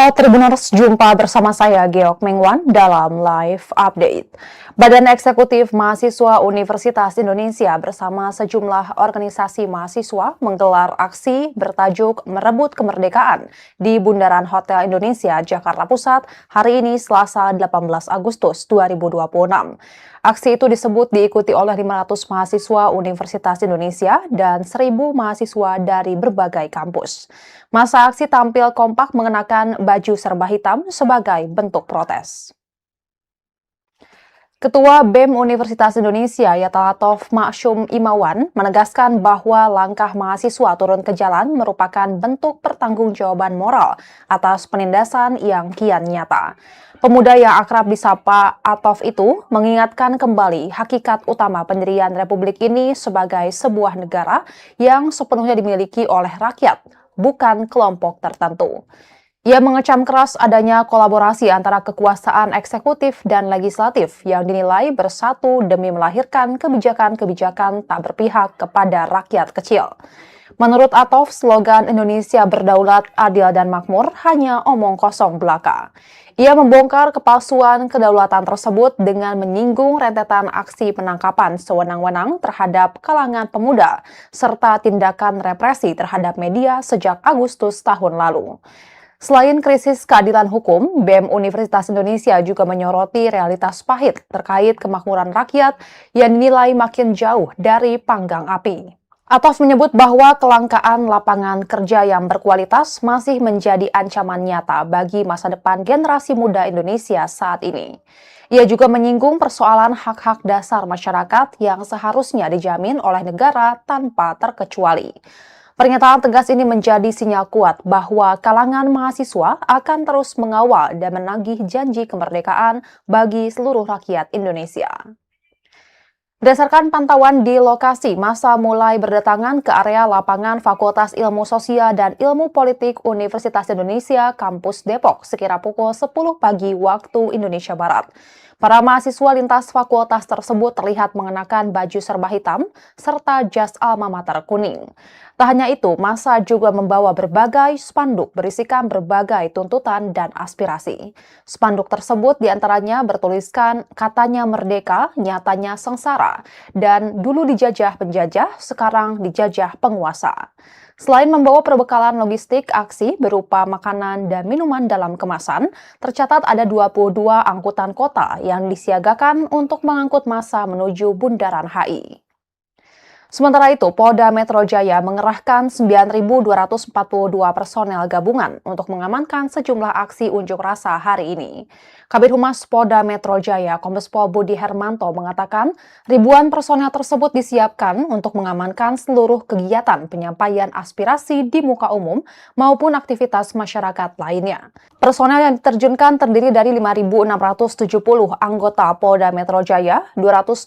Halo Tribuners, jumpa bersama saya Geok Mengwan dalam Live Update. Badan Eksekutif Mahasiswa Universitas Indonesia bersama sejumlah organisasi mahasiswa menggelar aksi bertajuk Merebut Kemerdekaan di Bundaran Hotel Indonesia, Jakarta Pusat hari ini Selasa 18 Agustus 2026. Aksi itu disebut diikuti oleh 500 mahasiswa Universitas Indonesia dan 1.000 mahasiswa dari berbagai kampus. Masa aksi tampil kompak mengenakan baju serba hitam sebagai bentuk protes. Ketua BEM Universitas Indonesia Yatalatov Ma'syum Imawan menegaskan bahwa langkah mahasiswa turun ke jalan merupakan bentuk pertanggungjawaban moral atas penindasan yang kian nyata. Pemuda yang akrab disapa Atov itu mengingatkan kembali hakikat utama pendirian Republik ini sebagai sebuah negara yang sepenuhnya dimiliki oleh rakyat, bukan kelompok tertentu. Ia mengecam keras adanya kolaborasi antara kekuasaan eksekutif dan legislatif yang dinilai bersatu demi melahirkan kebijakan-kebijakan tak berpihak kepada rakyat kecil. Menurut Atov, slogan Indonesia Berdaulat, Adil, dan Makmur hanya omong kosong belaka. Ia membongkar kepalsuan kedaulatan tersebut dengan menyinggung rentetan aksi penangkapan sewenang-wenang terhadap kalangan pemuda, serta tindakan represi terhadap media sejak Agustus tahun lalu. Selain krisis keadilan hukum, BEM Universitas Indonesia juga menyoroti realitas pahit terkait kemakmuran rakyat yang dinilai makin jauh dari panggang api. Atov menyebut bahwa kelangkaan lapangan kerja yang berkualitas masih menjadi ancaman nyata bagi masa depan generasi muda Indonesia saat ini. Ia juga menyinggung persoalan hak-hak dasar masyarakat yang seharusnya dijamin oleh negara tanpa terkecuali. Pernyataan tegas ini menjadi sinyal kuat bahwa kalangan mahasiswa akan terus mengawal dan menagih janji kemerdekaan bagi seluruh rakyat Indonesia. Berdasarkan pantauan di lokasi, massa mulai berdatangan ke area lapangan Fakultas Ilmu Sosial dan Ilmu Politik Universitas Indonesia, Kampus Depok, sekira pukul 10 pagi waktu Indonesia Barat. Para mahasiswa lintas fakultas tersebut terlihat mengenakan baju serba hitam serta jas alma mater kuning. Tak hanya itu, massa juga membawa berbagai spanduk berisikan berbagai tuntutan dan aspirasi. Spanduk tersebut diantaranya bertuliskan katanya merdeka, nyatanya sengsara, dan dulu dijajah penjajah, sekarang dijajah penguasa. Selain membawa perbekalan logistik aksi berupa makanan dan minuman dalam kemasan, tercatat ada 22 angkutan kota yang disiagakan untuk mengangkut massa menuju Bundaran HI. Sementara itu, Polda Metro Jaya mengerahkan 9.242 personel gabungan untuk mengamankan sejumlah aksi unjuk rasa hari ini. Kabid Humas Polda Metro Jaya, Kombes Pol Budi Hermanto mengatakan ribuan personel tersebut disiapkan untuk mengamankan seluruh kegiatan penyampaian aspirasi di muka umum maupun aktivitas masyarakat lainnya. Personel yang diterjunkan terdiri dari 5.670 anggota Polda Metro Jaya, 222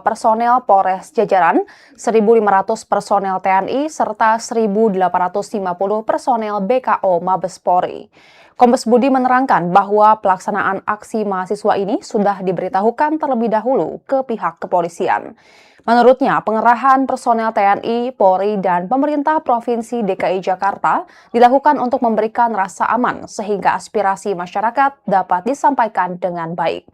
personel Polres jajaran, 1.500 personel TNI, serta 1.850 personel BKO Mabes Polri. Kombes Budi menerangkan bahwa pelaksanaan aksi mahasiswa ini sudah diberitahukan terlebih dahulu ke pihak kepolisian. Menurutnya, pengerahan personel TNI, Polri, dan pemerintah Provinsi DKI Jakarta dilakukan untuk memberikan rasa aman sehingga aspirasi masyarakat dapat disampaikan dengan baik.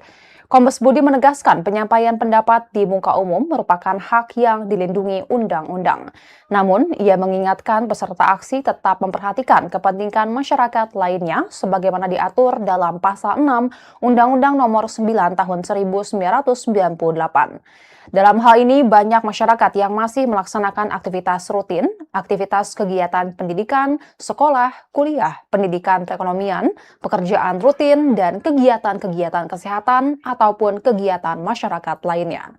Kombes Budi menegaskan penyampaian pendapat di muka umum merupakan hak yang dilindungi undang-undang. Namun, ia mengingatkan peserta aksi tetap memperhatikan kepentingan masyarakat lainnya sebagaimana diatur dalam Pasal 6 Undang-Undang Nomor 9 Tahun 1998. Dalam hal ini, banyak masyarakat yang masih melaksanakan aktivitas rutin, aktivitas kegiatan pendidikan, sekolah, kuliah, pendidikan perekonomian, pekerjaan rutin, dan kegiatan-kegiatan kesehatan ataupun kegiatan masyarakat lainnya.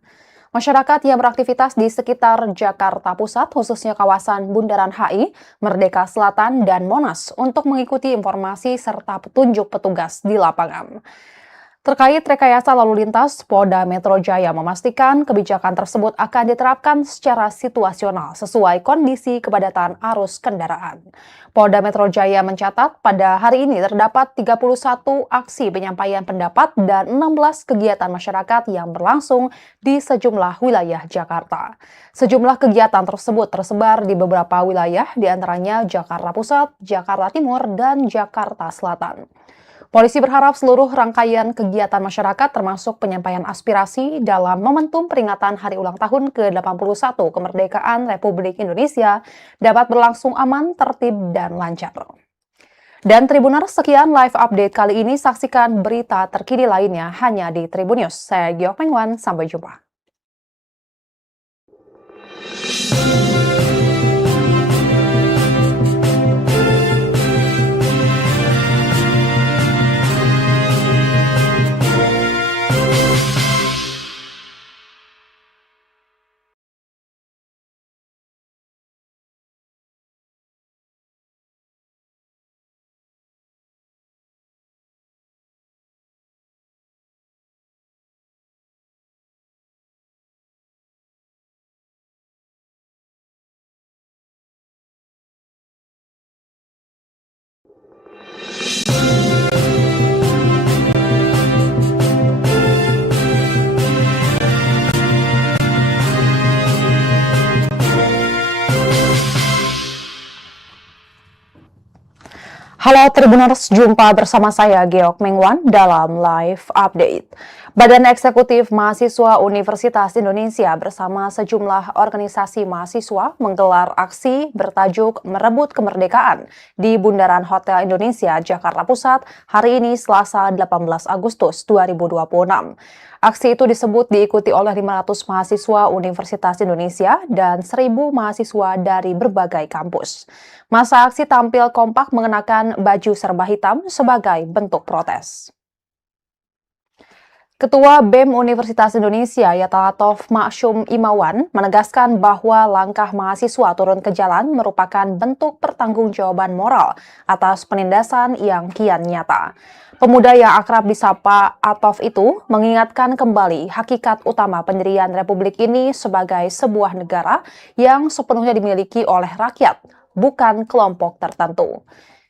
Masyarakat yang beraktivitas di sekitar Jakarta Pusat, khususnya kawasan Bundaran HI, Merdeka Selatan, dan Monas untuk mengikuti informasi serta petunjuk petugas di lapangan. Terkait rekayasa lalu lintas, Polda Metro Jaya memastikan kebijakan tersebut akan diterapkan secara situasional sesuai kondisi kepadatan arus kendaraan. Polda Metro Jaya mencatat pada hari ini terdapat 31 aksi penyampaian pendapat dan 16 kegiatan masyarakat yang berlangsung di sejumlah wilayah Jakarta. Sejumlah kegiatan tersebut tersebar di beberapa wilayah, diantaranya Jakarta Pusat, Jakarta Timur, dan Jakarta Selatan. Polisi berharap seluruh rangkaian kegiatan masyarakat termasuk penyampaian aspirasi dalam momentum peringatan Hari Ulang Tahun ke-81 Kemerdekaan Republik Indonesia dapat berlangsung aman, tertib, dan lancar. Dan Tribuners, sekian live update kali ini. Saksikan berita terkini lainnya hanya di Tribun News. Saya Giok Mengwan, sampai jumpa. Halo Tribuners, jumpa bersama saya Geok Mengwan dalam live update. Badan Eksekutif Mahasiswa Universitas Indonesia bersama sejumlah organisasi mahasiswa menggelar aksi bertajuk Merebut Kemerdekaan di Bundaran Hotel Indonesia, Jakarta Pusat hari ini Selasa 18 Agustus 2026. Aksi itu disebut diikuti oleh 500 mahasiswa Universitas Indonesia dan 1.000 mahasiswa dari berbagai kampus. Masa aksi tampil kompak mengenakan baju serba hitam sebagai bentuk protes. Ketua BEM Universitas Indonesia Yatahatov Ma'syum Imawan menegaskan bahwa langkah mahasiswa turun ke jalan merupakan bentuk pertanggungjawaban moral atas penindasan yang kian nyata. Pemuda yang akrab disapa Atov itu mengingatkan kembali hakikat utama pendirian Republik ini sebagai sebuah negara yang sepenuhnya dimiliki oleh rakyat, bukan kelompok tertentu.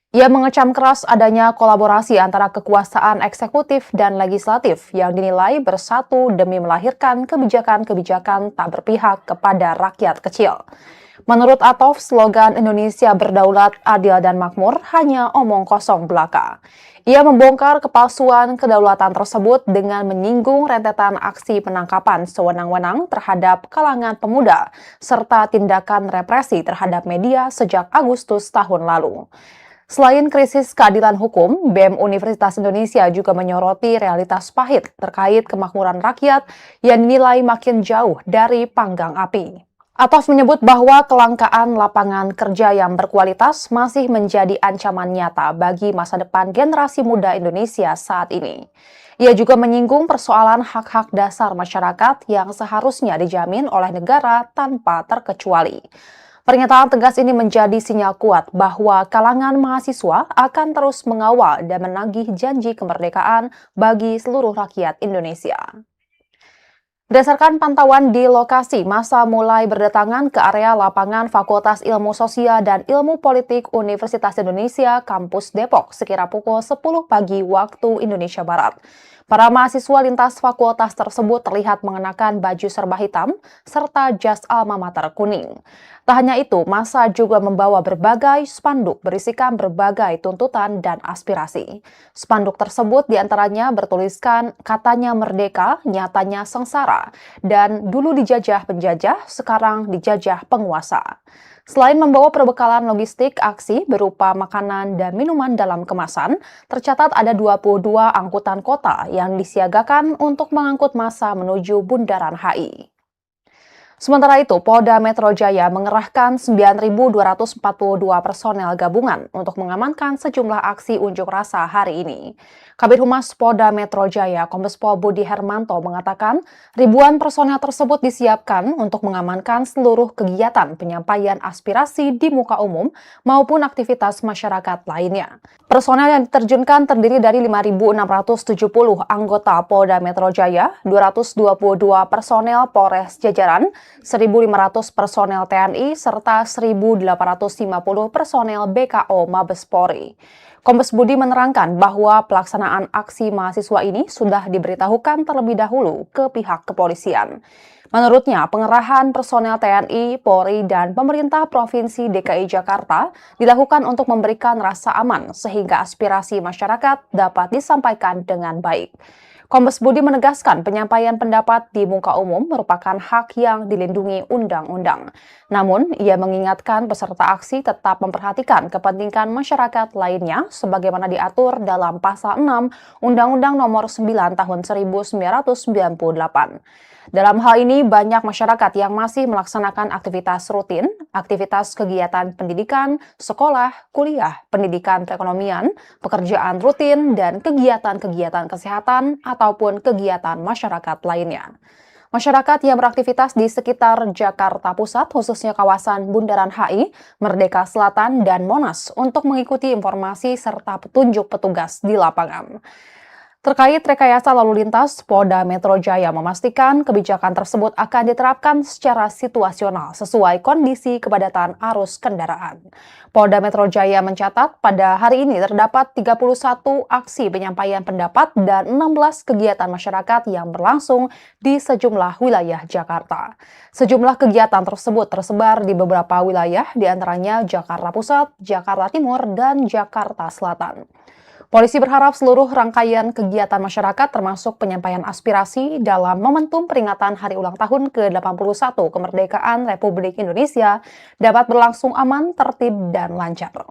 Ia mengecam keras adanya kolaborasi antara kekuasaan eksekutif dan legislatif yang dinilai bersatu demi melahirkan kebijakan-kebijakan tak berpihak kepada rakyat kecil. Menurut Atov, slogan Indonesia Berdaulat, Adil, dan Makmur hanya omong kosong belaka. Ia membongkar kepalsuan kedaulatan tersebut dengan menyinggung rentetan aksi penangkapan sewenang-wenang terhadap kalangan pemuda, serta tindakan represi terhadap media sejak Agustus tahun lalu. Selain krisis keadilan hukum, BEM Universitas Indonesia juga menyoroti realitas pahit terkait kemakmuran rakyat yang dinilai makin jauh dari panggang api. Atov menyebut bahwa kelangkaan lapangan kerja yang berkualitas masih menjadi ancaman nyata bagi masa depan generasi muda Indonesia saat ini. Ia juga menyinggung persoalan hak-hak dasar masyarakat yang seharusnya dijamin oleh negara tanpa terkecuali. Pernyataan tegas ini menjadi sinyal kuat bahwa kalangan mahasiswa akan terus mengawal dan menagih janji kemerdekaan bagi seluruh rakyat Indonesia. Berdasarkan pantauan di lokasi, massa mulai berdatangan ke area lapangan Fakultas Ilmu Sosial dan Ilmu Politik Universitas Indonesia, Kampus Depok, sekira pukul 10 pagi waktu Indonesia Barat. Para mahasiswa lintas fakultas tersebut terlihat mengenakan baju serba hitam serta jas alma mater kuning. Tak hanya itu, massa juga membawa berbagai spanduk berisikan berbagai tuntutan dan aspirasi. Spanduk tersebut diantaranya bertuliskan katanya merdeka, nyatanya sengsara, dan dulu dijajah penjajah, sekarang dijajah penguasa. Selain membawa perbekalan logistik aksi berupa makanan dan minuman dalam kemasan, tercatat ada 22 angkutan kota yang disiagakan untuk mengangkut massa menuju Bundaran HI. Sementara itu, Polda Metro Jaya mengerahkan 9.242 personel gabungan untuk mengamankan sejumlah aksi unjuk rasa hari ini. Kabid Humas Polda Metro Jaya, Kombes Pol Budi Hermanto mengatakan, ribuan personel tersebut disiapkan untuk mengamankan seluruh kegiatan penyampaian aspirasi di muka umum maupun aktivitas masyarakat lainnya. Personel yang diterjunkan terdiri dari 5.670 anggota Polda Metro Jaya, 222 personel Polres jajaran, 1.500 personel TNI, serta 1.850 personel BKO Mabes Polri. Kombes Budi menerangkan bahwa pelaksanaan aksi mahasiswa ini sudah diberitahukan terlebih dahulu ke pihak kepolisian. Menurutnya, pengerahan personel TNI, Polri, dan pemerintah Provinsi DKI Jakarta dilakukan untuk memberikan rasa aman sehingga aspirasi masyarakat dapat disampaikan dengan baik. Kombes Budi menegaskan penyampaian pendapat di muka umum merupakan hak yang dilindungi undang-undang. Namun, ia mengingatkan peserta aksi tetap memperhatikan kepentingan masyarakat lainnya sebagaimana diatur dalam Pasal 6 Undang-Undang Nomor 9 Tahun 1998. Dalam hal ini, banyak masyarakat yang masih melaksanakan aktivitas rutin, aktivitas kegiatan pendidikan, sekolah, kuliah, pendidikan perekonomian, pekerjaan rutin, dan kegiatan-kegiatan kesehatan ataupun kegiatan masyarakat lainnya. Masyarakat yang beraktivitas di sekitar Jakarta Pusat, khususnya kawasan Bundaran HI, Merdeka Selatan, dan Monas untuk mengikuti informasi serta petunjuk petugas di lapangan. Terkait rekayasa lalu lintas, Polda Metro Jaya memastikan kebijakan tersebut akan diterapkan secara situasional sesuai kondisi kepadatan arus kendaraan. Polda Metro Jaya mencatat pada hari ini terdapat 31 aksi penyampaian pendapat dan 16 kegiatan masyarakat yang berlangsung di sejumlah wilayah Jakarta. Sejumlah kegiatan tersebut tersebar di beberapa wilayah, diantaranya Jakarta Pusat, Jakarta Timur, dan Jakarta Selatan. Polisi berharap seluruh rangkaian kegiatan masyarakat termasuk penyampaian aspirasi dalam momentum peringatan Hari Ulang Tahun ke-81 Kemerdekaan Republik Indonesia dapat berlangsung aman, tertib, dan lancar.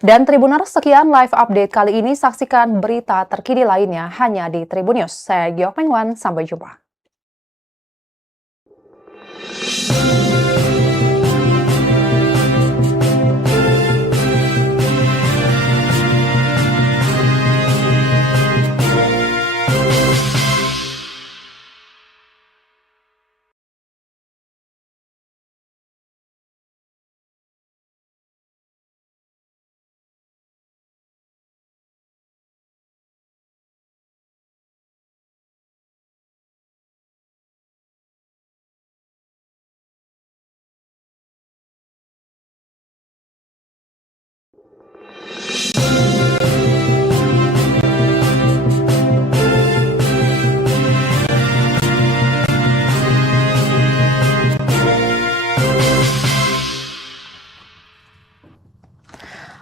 Dan Tribuners, sekian live update kali ini. Saksikan berita terkini lainnya hanya di Tribun News. Saya Giok Mengwan, sampai jumpa.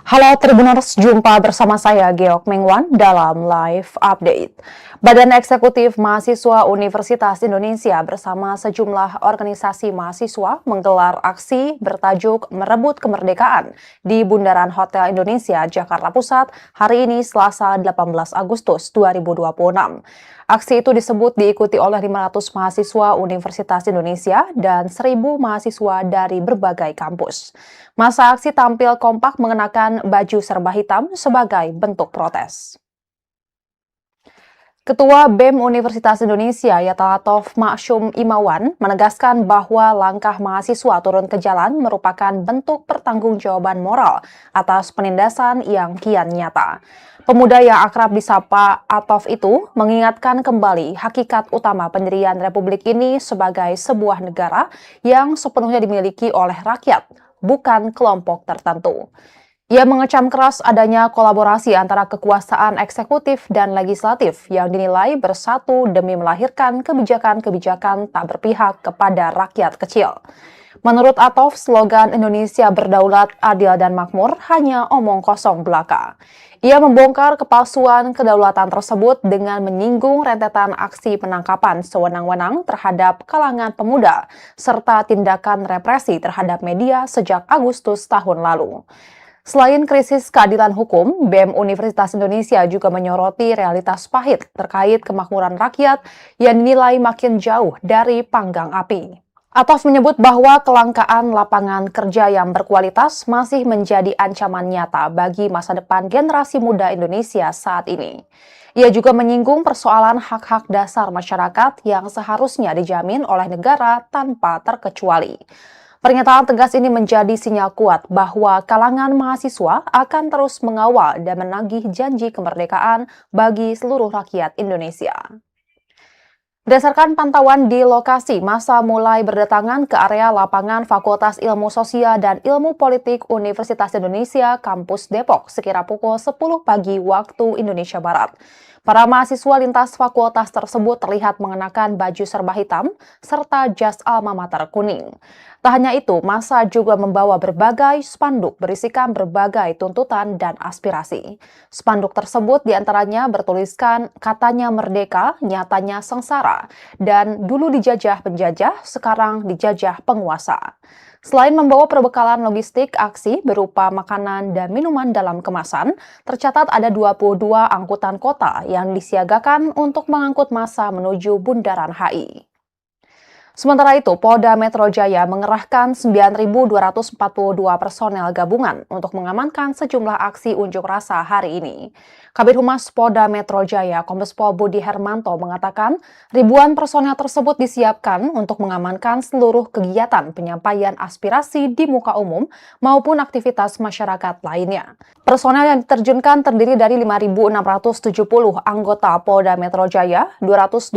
Halo Tribuners, jumpa bersama saya Geok Mengwan dalam Live Update. Badan Eksekutif Mahasiswa Universitas Indonesia bersama sejumlah organisasi mahasiswa menggelar aksi bertajuk Merebut Kemerdekaan di Bundaran Hotel Indonesia, Jakarta Pusat hari ini Selasa 18 Agustus 2026. Aksi itu disebut diikuti oleh 500 mahasiswa Universitas Indonesia dan 1.000 mahasiswa dari berbagai kampus. Masa aksi tampil kompak mengenakan baju serba hitam sebagai bentuk protes. Ketua BEM Universitas Indonesia Yatahatov Ma'syum Imawan menegaskan bahwa langkah mahasiswa turun ke jalan merupakan bentuk pertanggungjawaban moral atas penindasan yang kian nyata. Pemuda yang akrab disapa Atov itu mengingatkan kembali hakikat utama pendirian Republik ini sebagai sebuah negara yang sepenuhnya dimiliki oleh rakyat, bukan kelompok tertentu. Ia mengecam keras adanya kolaborasi antara kekuasaan eksekutif dan legislatif yang dinilai bersatu demi melahirkan kebijakan-kebijakan tak berpihak kepada rakyat kecil. Menurut Atov, slogan Indonesia Berdaulat, Adil, dan Makmur hanya omong kosong belaka. Ia membongkar kepalsuan kedaulatan tersebut dengan menyinggung rentetan aksi penangkapan sewenang-wenang terhadap kalangan pemuda, serta tindakan represi terhadap media sejak Agustus tahun lalu. Selain krisis keadilan hukum, BEM Universitas Indonesia juga menyoroti realitas pahit terkait kemakmuran rakyat yang dinilai makin jauh dari panggang api. Atof menyebut bahwa kelangkaan lapangan kerja yang berkualitas masih menjadi ancaman nyata bagi masa depan generasi muda Indonesia saat ini. Ia juga menyinggung persoalan hak-hak dasar masyarakat yang seharusnya dijamin oleh negara tanpa terkecuali. Pernyataan tegas ini menjadi sinyal kuat bahwa kalangan mahasiswa akan terus mengawal dan menagih janji kemerdekaan bagi seluruh rakyat Indonesia. Berdasarkan pantauan di lokasi, massa mulai berdatangan ke area lapangan Fakultas Ilmu Sosial dan Ilmu Politik Universitas Indonesia, Kampus Depok, sekira pukul 10 pagi waktu Indonesia Barat. Para mahasiswa lintas fakultas tersebut terlihat mengenakan baju serba hitam serta jas alma mater kuning. Tak hanya itu, massa juga membawa berbagai spanduk berisikan berbagai tuntutan dan aspirasi. Spanduk tersebut diantaranya bertuliskan katanya merdeka, nyatanya sengsara, dan dulu dijajah penjajah, sekarang dijajah penguasa. Selain membawa perbekalan logistik aksi berupa makanan dan minuman dalam kemasan, tercatat ada 22 angkutan kota yang disiagakan untuk mengangkut massa menuju Bundaran HI. Sementara itu, Polda Metro Jaya mengerahkan 9.242 personel gabungan untuk mengamankan sejumlah aksi unjuk rasa hari ini. Kabid Humas Polda Metro Jaya, Kombes Pol Budi Hermanto mengatakan ribuan personel tersebut disiapkan untuk mengamankan seluruh kegiatan penyampaian aspirasi di muka umum maupun aktivitas masyarakat lainnya. Personel yang diterjunkan terdiri dari 5.670 anggota Polda Metro Jaya, 222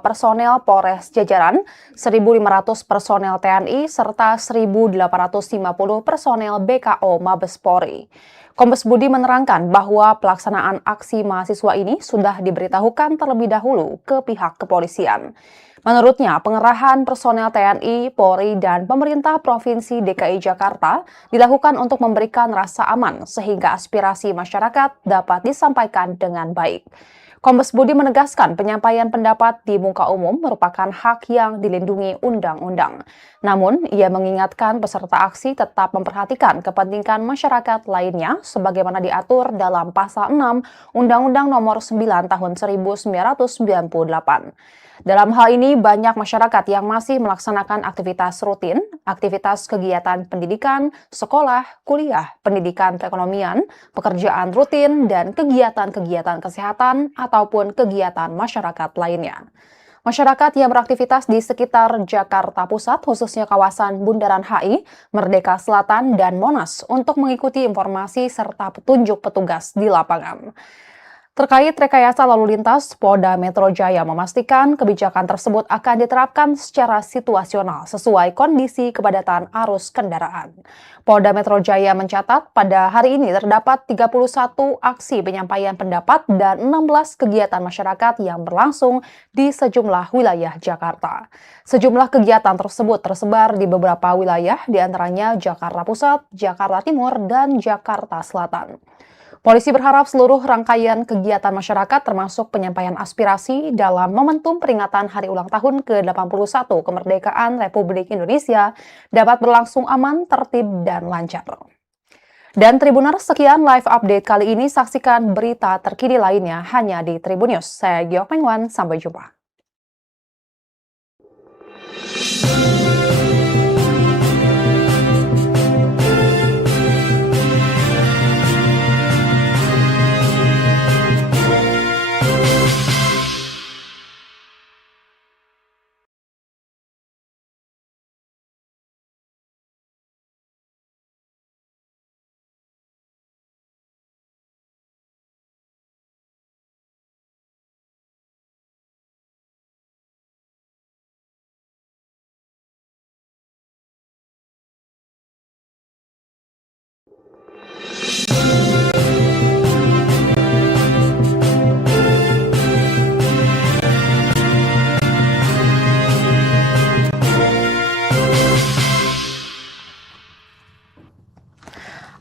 personel Polres Jajaran, 1.500 personel TNI, serta 1.850 personel BKO Mabes Polri. Kombes Budi menerangkan bahwa pelaksanaan aksi mahasiswa ini sudah diberitahukan terlebih dahulu ke pihak kepolisian. Menurutnya, pengerahan personel TNI, Polri, dan pemerintah Provinsi DKI Jakarta dilakukan untuk memberikan rasa aman sehingga aspirasi masyarakat dapat disampaikan dengan baik. Kombes Budi menegaskan penyampaian pendapat di muka umum merupakan hak yang dilindungi undang-undang. Namun, ia mengingatkan peserta aksi tetap memperhatikan kepentingan masyarakat lainnya sebagaimana diatur dalam Pasal 6 Undang-Undang Nomor 9 Tahun 1998. Dalam hal ini, banyak masyarakat yang masih melaksanakan aktivitas rutin, aktivitas kegiatan pendidikan, sekolah, kuliah, pendidikan perekonomian, pekerjaan rutin, dan kegiatan-kegiatan kesehatan ataupun kegiatan masyarakat lainnya. Masyarakat yang beraktivitas di sekitar Jakarta Pusat, khususnya kawasan Bundaran HI, Merdeka Selatan, dan Monas untuk mengikuti informasi serta petunjuk petugas di lapangan. Terkait rekayasa lalu lintas, Polda Metro Jaya memastikan kebijakan tersebut akan diterapkan secara situasional sesuai kondisi kepadatan arus kendaraan. Polda Metro Jaya mencatat pada hari ini terdapat 31 aksi penyampaian pendapat dan 16 kegiatan masyarakat yang berlangsung di sejumlah wilayah Jakarta. Sejumlah kegiatan tersebut tersebar di beberapa wilayah, diantaranya Jakarta Pusat, Jakarta Timur, dan Jakarta Selatan. Polisi berharap seluruh rangkaian kegiatan masyarakat termasuk penyampaian aspirasi dalam momentum peringatan Hari Ulang Tahun ke-81 Kemerdekaan Republik Indonesia dapat berlangsung aman, tertib, dan lancar. Dan Tribuners, sekian live update kali ini. Saksikan berita terkini lainnya hanya di Tribun News. Saya Giok Mengwan, sampai jumpa.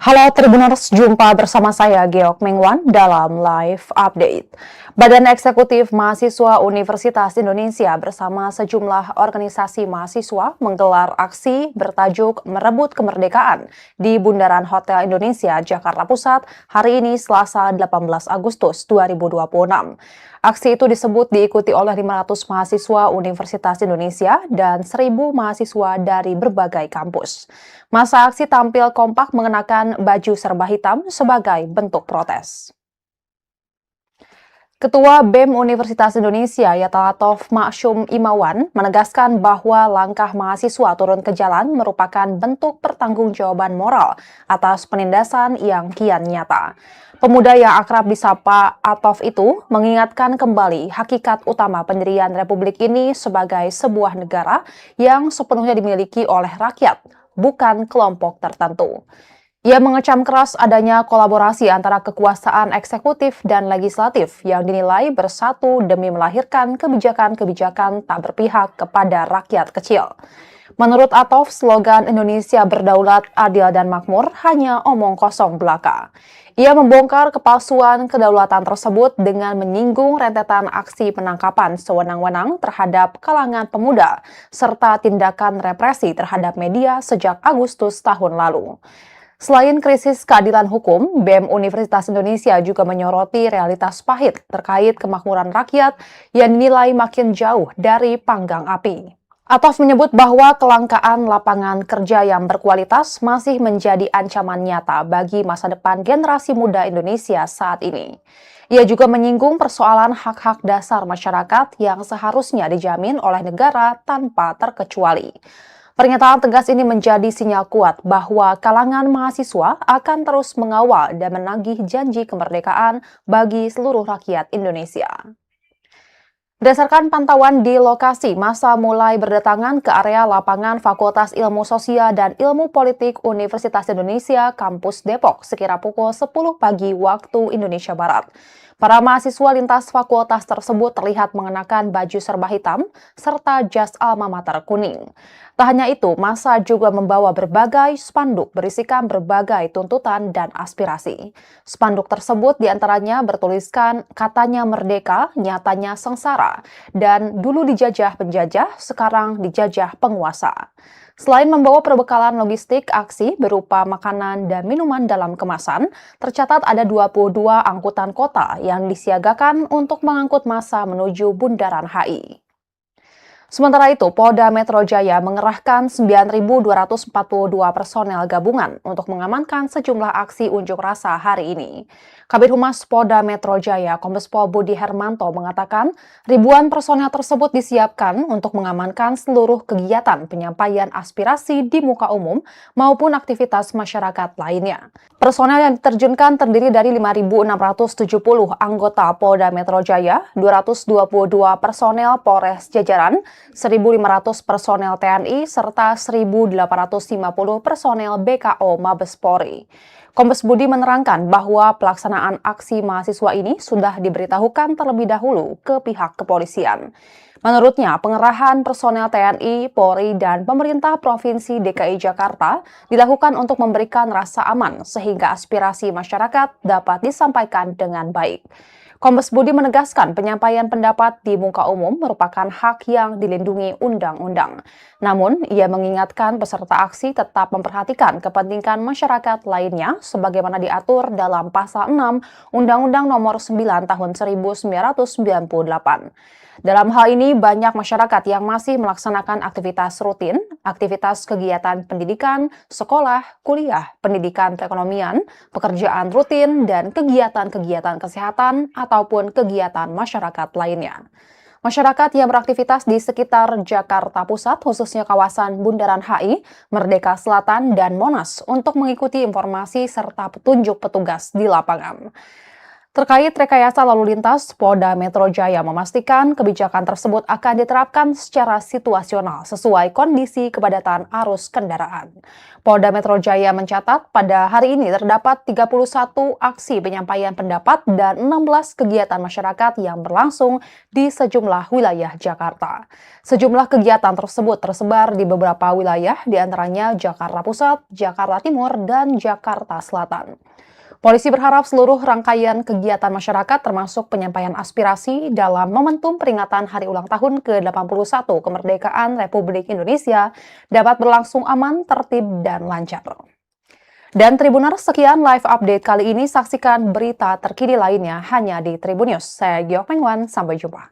Halo Tribuners, jumpa bersama saya Geok Mengwan dalam Live Update. Badan Eksekutif Mahasiswa Universitas Indonesia bersama sejumlah organisasi mahasiswa menggelar aksi bertajuk Merebut Kemerdekaan di Bundaran Hotel Indonesia, Jakarta Pusat hari ini Selasa 18 Agustus 2026. Aksi itu disebut diikuti oleh 500 mahasiswa Universitas Indonesia dan 1.000 mahasiswa dari berbagai kampus. Masa aksi tampil kompak mengenakan baju serba hitam sebagai bentuk protes. Ketua BEM Universitas Indonesia Yatahatov Ma'syum Imawan menegaskan bahwa langkah mahasiswa turun ke jalan merupakan bentuk pertanggungjawaban moral atas penindasan yang kian nyata. Pemuda yang akrab disapa Atov itu mengingatkan kembali hakikat utama pendirian republik ini sebagai sebuah negara yang sepenuhnya dimiliki oleh rakyat, bukan kelompok tertentu. Ia mengecam keras adanya kolaborasi antara kekuasaan eksekutif dan legislatif yang dinilai bersatu demi melahirkan kebijakan-kebijakan tak berpihak kepada rakyat kecil. Menurut Atov, slogan Indonesia berdaulat, adil, dan makmur hanya omong kosong belaka. Ia membongkar kepalsuan kedaulatan tersebut dengan menyinggung rentetan aksi penangkapan sewenang-wenang terhadap kalangan pemuda, serta tindakan represi terhadap media sejak Agustus tahun lalu. Selain krisis keadilan hukum, BEM Universitas Indonesia juga menyoroti realitas pahit terkait kemakmuran rakyat yang dinilai makin jauh dari panggang api. Atov menyebut bahwa kelangkaan lapangan kerja yang berkualitas masih menjadi ancaman nyata bagi masa depan generasi muda Indonesia saat ini. Ia juga menyinggung persoalan hak-hak dasar masyarakat yang seharusnya dijamin oleh negara tanpa terkecuali. Pernyataan tegas ini menjadi sinyal kuat bahwa kalangan mahasiswa akan terus mengawal dan menagih janji kemerdekaan bagi seluruh rakyat Indonesia. Berdasarkan pantauan di lokasi, massa mulai berdatangan ke area lapangan Fakultas Ilmu Sosial dan Ilmu Politik Universitas Indonesia, Kampus Depok, sekira pukul 10 pagi waktu Indonesia Barat. Para mahasiswa lintas fakultas tersebut terlihat mengenakan baju serba hitam serta jas alma mater kuning. Tak hanya itu, massa juga membawa berbagai spanduk berisikan berbagai tuntutan dan aspirasi. Spanduk tersebut diantaranya bertuliskan katanya merdeka, nyatanya sengsara, dan dulu dijajah penjajah, sekarang dijajah penguasa. Selain membawa perbekalan logistik aksi berupa makanan dan minuman dalam kemasan, tercatat ada 22 angkutan kota yang disiagakan untuk mengangkut massa menuju Bundaran HI. Sementara itu, Polda Metro Jaya mengerahkan 9.242 personel gabungan untuk mengamankan sejumlah aksi unjuk rasa hari ini. Kabid Humas Polda Metro Jaya, Kombes Pol Budi Hermanto mengatakan ribuan personel tersebut disiapkan untuk mengamankan seluruh kegiatan penyampaian aspirasi di muka umum maupun aktivitas masyarakat lainnya. Personel yang diterjunkan terdiri dari 5.670 anggota Polda Metro Jaya, 222 personel Polres jajaran, 1.500 personel TNI, serta 1.850 personel BKO Mabes Polri. Kombes Budi menerangkan bahwa pelaksanaan aksi mahasiswa ini sudah diberitahukan terlebih dahulu ke pihak kepolisian. Menurutnya, pengerahan personel TNI, Polri, dan pemerintah Provinsi DKI Jakarta dilakukan untuk memberikan rasa aman sehingga aspirasi masyarakat dapat disampaikan dengan baik. Kombes Budi menegaskan penyampaian pendapat di muka umum merupakan hak yang dilindungi undang-undang. Namun, ia mengingatkan peserta aksi tetap memperhatikan kepentingan masyarakat lainnya sebagaimana diatur dalam Pasal 6 Undang-Undang Nomor 9 Tahun 1998. Dalam hal ini, banyak masyarakat yang masih melaksanakan aktivitas rutin, aktivitas kegiatan pendidikan, sekolah, kuliah, pendidikan perekonomian, pekerjaan rutin, dan kegiatan-kegiatan kesehatan ataupun kegiatan masyarakat lainnya. Masyarakat yang beraktivitas di sekitar Jakarta Pusat, khususnya kawasan Bundaran HI, Merdeka Selatan, dan Monas untuk mengikuti informasi serta petunjuk petugas di lapangan. Terkait rekayasa lalu lintas, Polda Metro Jaya memastikan kebijakan tersebut akan diterapkan secara situasional sesuai kondisi kepadatan arus kendaraan. Polda Metro Jaya mencatat pada hari ini terdapat 31 aksi penyampaian pendapat dan 16 kegiatan masyarakat yang berlangsung di sejumlah wilayah Jakarta. Sejumlah kegiatan tersebut tersebar di beberapa wilayah, diantaranya Jakarta Pusat, Jakarta Timur, dan Jakarta Selatan. Polisi berharap seluruh rangkaian kegiatan masyarakat termasuk penyampaian aspirasi dalam momentum peringatan Hari Ulang Tahun ke-81 Kemerdekaan Republik Indonesia dapat berlangsung aman, tertib, dan lancar. Dan Tribuners, sekian live update kali ini. Saksikan berita terkini lainnya hanya di Tribun News. Saya Giok Mengwan, sampai jumpa.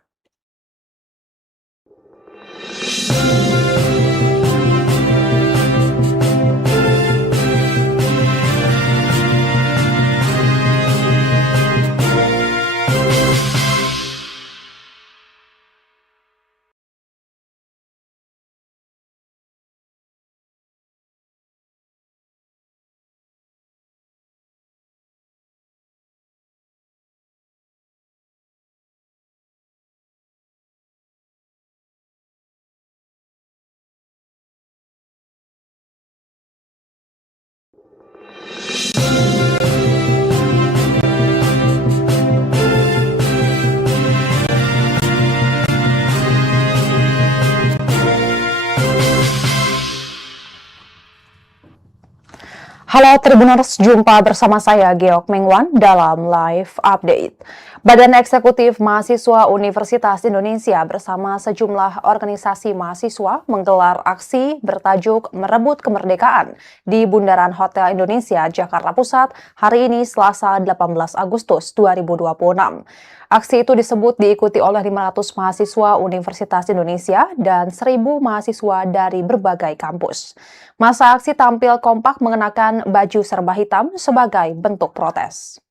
Halo Tribuners, jumpa bersama saya Giok Mengwan dalam live update. Badan Eksekutif Mahasiswa Universitas Indonesia bersama sejumlah organisasi mahasiswa menggelar aksi bertajuk Merebut Kemerdekaan di Bundaran Hotel Indonesia, Jakarta Pusat hari ini Selasa 18 Agustus 2026. Aksi itu disebut diikuti oleh 500 mahasiswa Universitas Indonesia dan 1.000 mahasiswa dari berbagai kampus. Masa aksi tampil kompak mengenakan baju serba hitam sebagai bentuk protes.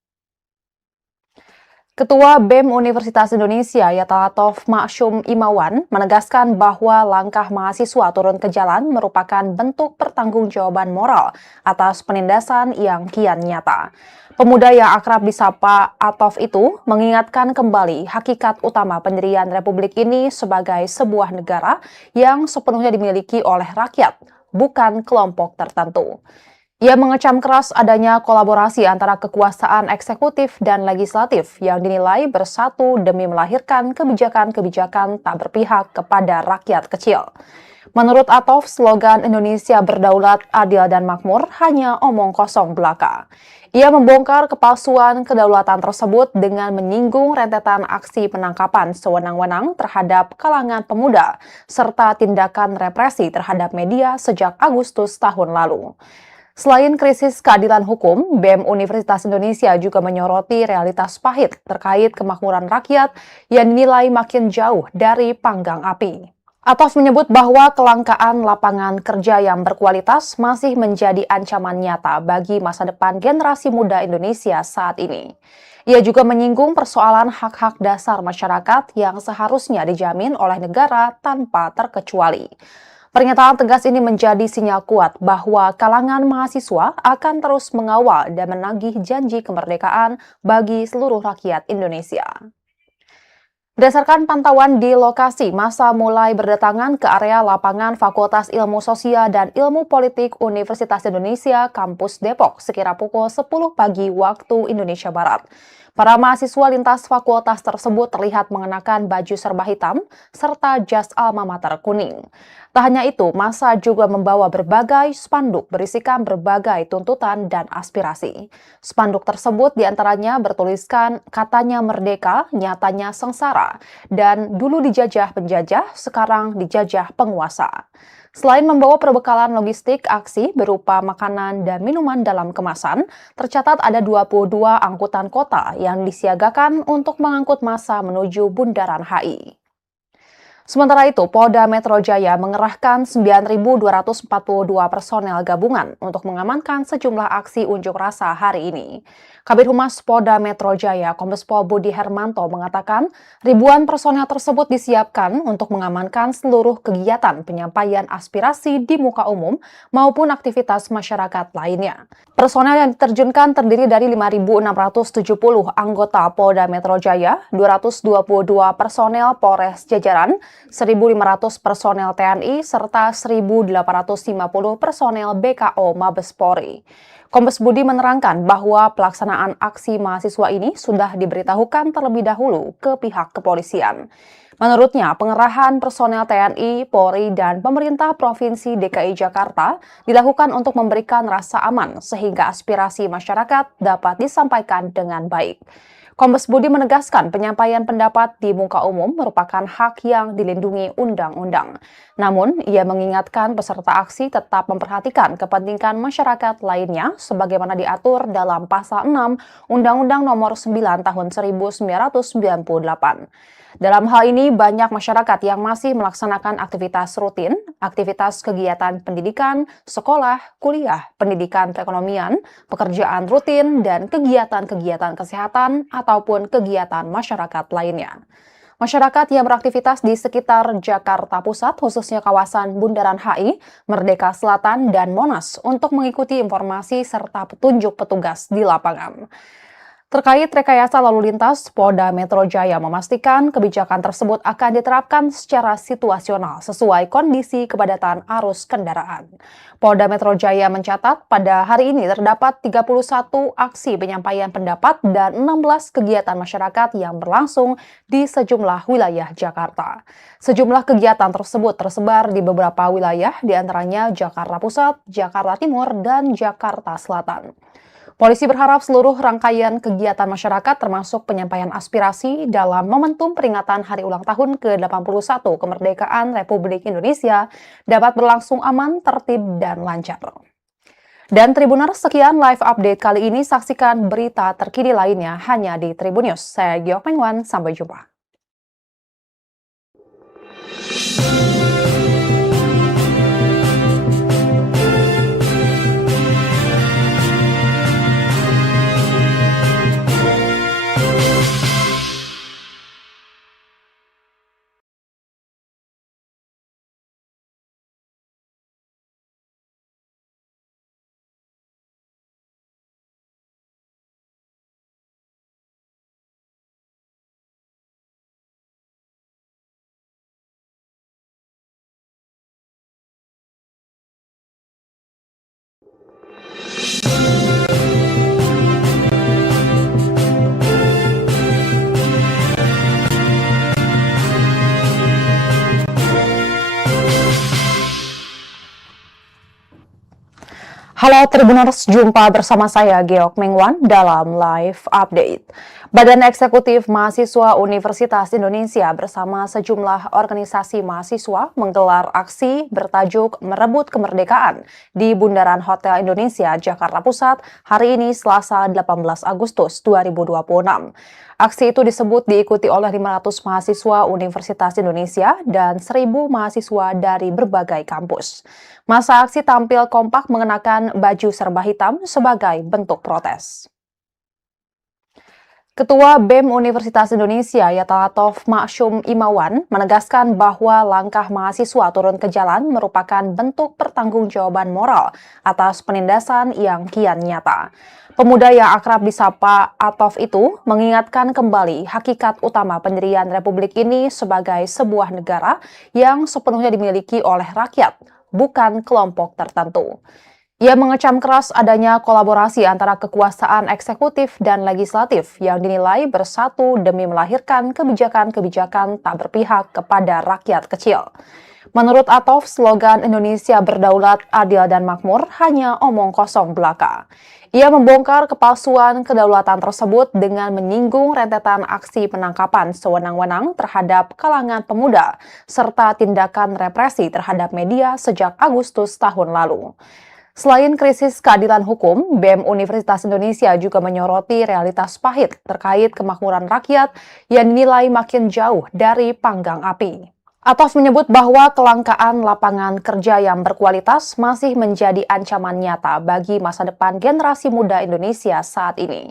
Ketua BEM Universitas Indonesia Yatahatov Ma'syum Imawan menegaskan bahwa langkah mahasiswa turun ke jalan merupakan bentuk pertanggungjawaban moral atas penindasan yang kian nyata. Pemuda yang akrab disapa Atov itu mengingatkan kembali hakikat utama pendirian Republik ini sebagai sebuah negara yang sepenuhnya dimiliki oleh rakyat, bukan kelompok tertentu. Ia mengecam keras adanya kolaborasi antara kekuasaan eksekutif dan legislatif yang dinilai bersatu demi melahirkan kebijakan-kebijakan tak berpihak kepada rakyat kecil. Menurut Atov, slogan Indonesia Berdaulat, Adil dan Makmur hanya omong kosong belaka. Ia membongkar kepalsuan kedaulatan tersebut dengan menyinggung rentetan aksi penangkapan sewenang-wenang terhadap kalangan pemuda, serta tindakan represi terhadap media sejak Agustus tahun lalu. Selain krisis keadilan hukum, BEM Universitas Indonesia juga menyoroti realitas pahit terkait kemakmuran rakyat yang dinilai makin jauh dari panggang api. Atov menyebut bahwa kelangkaan lapangan kerja yang berkualitas masih menjadi ancaman nyata bagi masa depan generasi muda Indonesia saat ini. Ia juga menyinggung persoalan hak-hak dasar masyarakat yang seharusnya dijamin oleh negara tanpa terkecuali. Pernyataan tegas ini menjadi sinyal kuat bahwa kalangan mahasiswa akan terus mengawal dan menagih janji kemerdekaan bagi seluruh rakyat Indonesia. Berdasarkan pantauan di lokasi, massa mulai berdatangan ke area lapangan Fakultas Ilmu Sosial dan Ilmu Politik Universitas Indonesia, Kampus Depok, sekira pukul 10 pagi waktu Indonesia Barat. Para mahasiswa lintas fakultas tersebut terlihat mengenakan baju serba hitam serta jas alma mater kuning. Tak hanya itu, massa juga membawa berbagai spanduk berisikan berbagai tuntutan dan aspirasi. Spanduk tersebut diantaranya bertuliskan katanya merdeka, nyatanya sengsara, dan dulu dijajah penjajah, sekarang dijajah penguasa. Selain membawa perbekalan logistik aksi berupa makanan dan minuman dalam kemasan, tercatat ada 22 angkutan kota yang disiagakan untuk mengangkut massa menuju Bundaran HI. Sementara itu, Polda Metro Jaya mengerahkan 9.242 personel gabungan untuk mengamankan sejumlah aksi unjuk rasa hari ini. Kabid Humas Polda Metro Jaya, Kombes Pol Budi Hermanto mengatakan ribuan personel tersebut disiapkan untuk mengamankan seluruh kegiatan penyampaian aspirasi di muka umum maupun aktivitas masyarakat lainnya. Personel yang diterjunkan terdiri dari 5.670 anggota Polda Metro Jaya, 222 personel Polres Jajaran, 1.500 personel TNI, serta 1.850 personel BKO Mabes Polri. Kombes Budi menerangkan bahwa pelaksanaan aksi mahasiswa ini sudah diberitahukan terlebih dahulu ke pihak kepolisian. Menurutnya, pengerahan personel TNI, Polri, dan pemerintah Provinsi DKI Jakarta dilakukan untuk memberikan rasa aman sehingga aspirasi masyarakat dapat disampaikan dengan baik. Kombes Budi menegaskan penyampaian pendapat di muka umum merupakan hak yang dilindungi undang-undang. Namun, ia mengingatkan peserta aksi tetap memperhatikan kepentingan masyarakat lainnya sebagaimana diatur dalam Pasal 6 Undang-Undang Nomor 9 Tahun 1998. Dalam hal ini, banyak masyarakat yang masih melaksanakan aktivitas rutin, aktivitas kegiatan pendidikan, sekolah, kuliah, pendidikan perekonomian, pekerjaan rutin, dan kegiatan-kegiatan kesehatan ataupun kegiatan masyarakat lainnya. Masyarakat yang beraktivitas di sekitar Jakarta Pusat, khususnya kawasan Bundaran HI, Merdeka Selatan, dan Monas untuk mengikuti informasi serta petunjuk petugas di lapangan. Terkait rekayasa lalu lintas, Polda Metro Jaya memastikan kebijakan tersebut akan diterapkan secara situasional sesuai kondisi kepadatan arus kendaraan. Polda Metro Jaya mencatat pada hari ini terdapat 31 aksi penyampaian pendapat dan 16 kegiatan masyarakat yang berlangsung di sejumlah wilayah Jakarta. Sejumlah kegiatan tersebut tersebar di beberapa wilayah, diantaranya Jakarta Pusat, Jakarta Timur, dan Jakarta Selatan. Polisi berharap seluruh rangkaian kegiatan masyarakat termasuk penyampaian aspirasi dalam momentum peringatan Hari Ulang Tahun ke-81 Kemerdekaan Republik Indonesia dapat berlangsung aman, tertib, dan lancar. Dan Tribuners, sekian live update kali ini. Saksikan berita terkini lainnya hanya di Tribun News. Saya Giok Mengwan, sampai jumpa. Halo Tribuners, jumpa bersama saya Geok Mengwan dalam live update. Badan Eksekutif Mahasiswa Universitas Indonesia bersama sejumlah organisasi mahasiswa menggelar aksi bertajuk Merebut Kemerdekaan di Bundaran Hotel Indonesia, Jakarta Pusat hari ini Selasa 18 Agustus 2026. Aksi itu disebut diikuti oleh 500 mahasiswa Universitas Indonesia dan 1.000 mahasiswa dari berbagai kampus. Masa aksi tampil kompak mengenakan baju serba hitam sebagai bentuk protes. Ketua BEM Universitas Indonesia Yatahatov Ma'syum Imawan menegaskan bahwa langkah mahasiswa turun ke jalan merupakan bentuk pertanggungjawaban moral atas penindasan yang kian nyata. Pemuda yang akrab disapa Atov itu mengingatkan kembali hakikat utama pendirian Republik ini sebagai sebuah negara yang sepenuhnya dimiliki oleh rakyat, bukan kelompok tertentu. Ia mengecam keras adanya kolaborasi antara kekuasaan eksekutif dan legislatif yang dinilai bersatu demi melahirkan kebijakan-kebijakan tak berpihak kepada rakyat kecil. Menurut Atov, slogan Indonesia berdaulat, adil, dan makmur hanya omong kosong belaka. Ia membongkar kepalsuan kedaulatan tersebut dengan menyinggung rentetan aksi penangkapan sewenang-wenang terhadap kalangan pemuda, serta tindakan represi terhadap media sejak Agustus tahun lalu. Selain krisis keadilan hukum, BEM Universitas Indonesia juga menyoroti realitas pahit terkait kemakmuran rakyat yang dinilai makin jauh dari panggang api. Atov menyebut bahwa kelangkaan lapangan kerja yang berkualitas masih menjadi ancaman nyata bagi masa depan generasi muda Indonesia saat ini.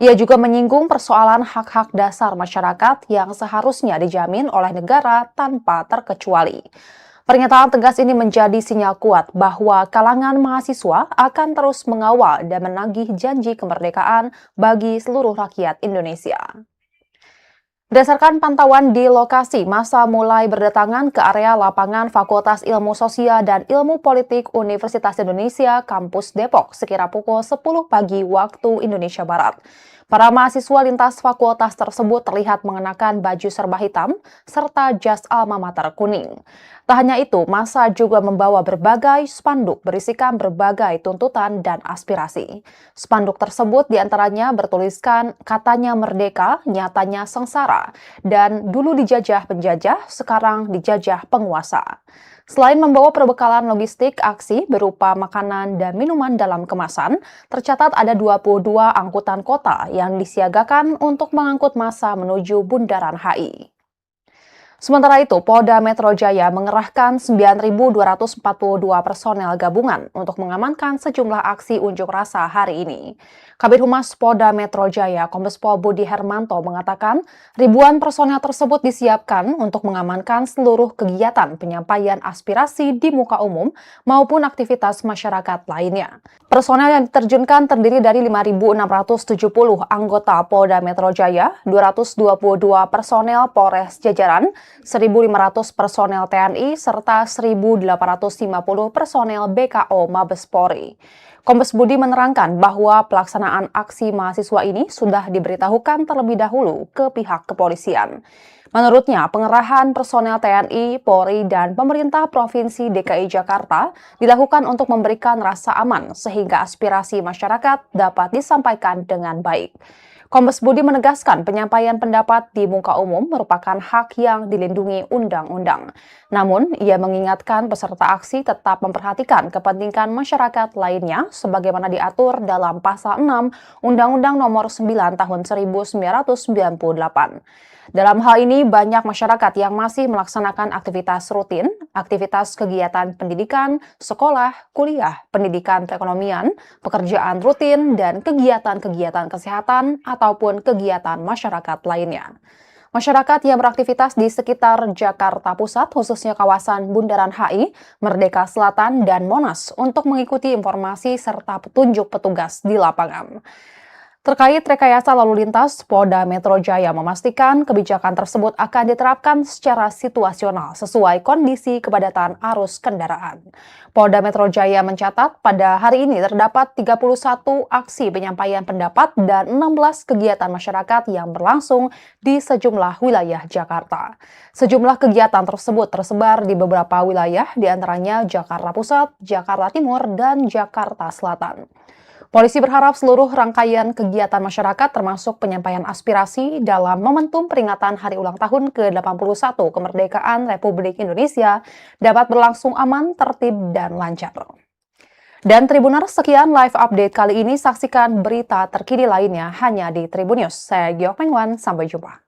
Ia juga menyinggung persoalan hak-hak dasar masyarakat yang seharusnya dijamin oleh negara tanpa terkecuali. Pernyataan tegas ini menjadi sinyal kuat bahwa kalangan mahasiswa akan terus mengawal dan menagih janji kemerdekaan bagi seluruh rakyat Indonesia. Berdasarkan pantauan di lokasi, massa mulai berdatangan ke area lapangan Fakultas Ilmu Sosial dan Ilmu Politik Universitas Indonesia, Kampus Depok, sekira pukul 10 pagi waktu Indonesia Barat. Para mahasiswa lintas fakultas tersebut terlihat mengenakan baju serba hitam serta jas alma mater kuning. Tak hanya itu, massa juga membawa berbagai spanduk berisikan berbagai tuntutan dan aspirasi. Spanduk tersebut diantaranya bertuliskan katanya merdeka, nyatanya sengsara, dan dulu dijajah penjajah, sekarang dijajah penguasa. Selain membawa perbekalan logistik aksi berupa makanan dan minuman dalam kemasan, tercatat ada 22 angkutan kota yang disiagakan untuk mengangkut massa menuju Bundaran HI. Sementara itu, Polda Metro Jaya mengerahkan 9.242 personel gabungan untuk mengamankan sejumlah aksi unjuk rasa hari ini. Kabid Humas Polda Metro Jaya, Kombes Pol Budi Hermanto mengatakan ribuan personel tersebut disiapkan untuk mengamankan seluruh kegiatan penyampaian aspirasi di muka umum maupun aktivitas masyarakat lainnya. Personel yang diterjunkan terdiri dari 5.670 anggota Polda Metro Jaya, 222 personel Polres Jajaran, 1.500 personel TNI, serta 1.850 personel BKO Mabes Polri. Kombes Budi menerangkan bahwa pelaksanaan aksi mahasiswa ini sudah diberitahukan terlebih dahulu ke pihak kepolisian. Menurutnya, pengerahan personel TNI, Polri, dan pemerintah Provinsi DKI Jakarta dilakukan untuk memberikan rasa aman sehingga aspirasi masyarakat dapat disampaikan dengan baik. Kombes Budi menegaskan penyampaian pendapat di muka umum merupakan hak yang dilindungi undang-undang. Namun, ia mengingatkan peserta aksi tetap memperhatikan kepentingan masyarakat lainnya sebagaimana diatur dalam Pasal 6 Undang-Undang Nomor 9 Tahun 1998. Dalam hal ini, banyak masyarakat yang masih melaksanakan aktivitas rutin, aktivitas kegiatan pendidikan, sekolah, kuliah, pendidikan perekonomian, pekerjaan rutin, dan kegiatan-kegiatan kesehatan ataupun kegiatan masyarakat lainnya. Masyarakat yang beraktivitas di sekitar Jakarta Pusat, khususnya kawasan Bundaran HI, Merdeka Selatan, dan Monas untuk mengikuti informasi serta petunjuk petugas di lapangan. Terkait rekayasa lalu lintas, Polda Metro Jaya memastikan kebijakan tersebut akan diterapkan secara situasional sesuai kondisi kepadatan arus kendaraan. Polda Metro Jaya mencatat pada hari ini terdapat 31 aksi penyampaian pendapat dan 16 kegiatan masyarakat yang berlangsung di sejumlah wilayah Jakarta. Sejumlah kegiatan tersebut tersebar di beberapa wilayah, diantaranya Jakarta Pusat, Jakarta Timur, dan Jakarta Selatan. Polisi berharap seluruh rangkaian kegiatan masyarakat termasuk penyampaian aspirasi dalam momentum peringatan Hari Ulang Tahun ke-81 Kemerdekaan Republik Indonesia dapat berlangsung aman, tertib, dan lancar. Dan Tribuners, sekian live update kali ini. Saksikan berita terkini lainnya hanya di Tribun News. Saya Giok Mengwan, sampai jumpa.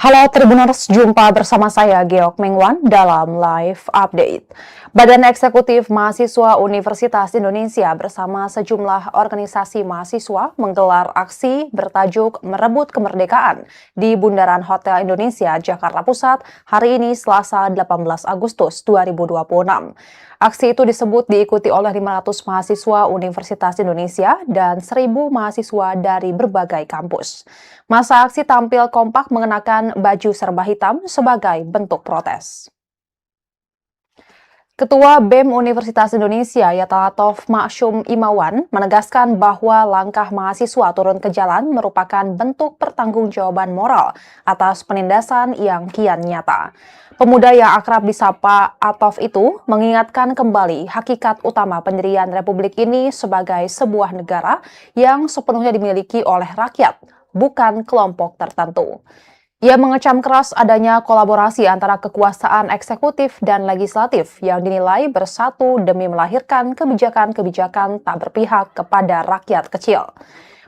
Halo Tribuners, jumpa bersama saya Geok Mengwan dalam Live Update. Badan Eksekutif Mahasiswa Universitas Indonesia bersama sejumlah organisasi mahasiswa menggelar aksi bertajuk Merebut Kemerdekaan di Bundaran Hotel Indonesia, Jakarta Pusat hari ini Selasa 18 Agustus 2026. Aksi itu disebut diikuti oleh 500 mahasiswa Universitas Indonesia dan 1.000 mahasiswa dari berbagai kampus. Masa aksi tampil kompak mengenakan baju serba hitam sebagai bentuk protes. Ketua BEM Universitas Indonesia Yatahatov Ma'syum Imawan menegaskan bahwa langkah mahasiswa turun ke jalan merupakan bentuk pertanggungjawaban moral atas penindasan yang kian nyata. Pemuda yang akrab disapa Atov itu mengingatkan kembali hakikat utama pendirian Republik ini sebagai sebuah negara yang sepenuhnya dimiliki oleh rakyat, bukan kelompok tertentu. Ia mengecam keras adanya kolaborasi antara kekuasaan eksekutif dan legislatif yang dinilai bersatu demi melahirkan kebijakan-kebijakan tak berpihak kepada rakyat kecil.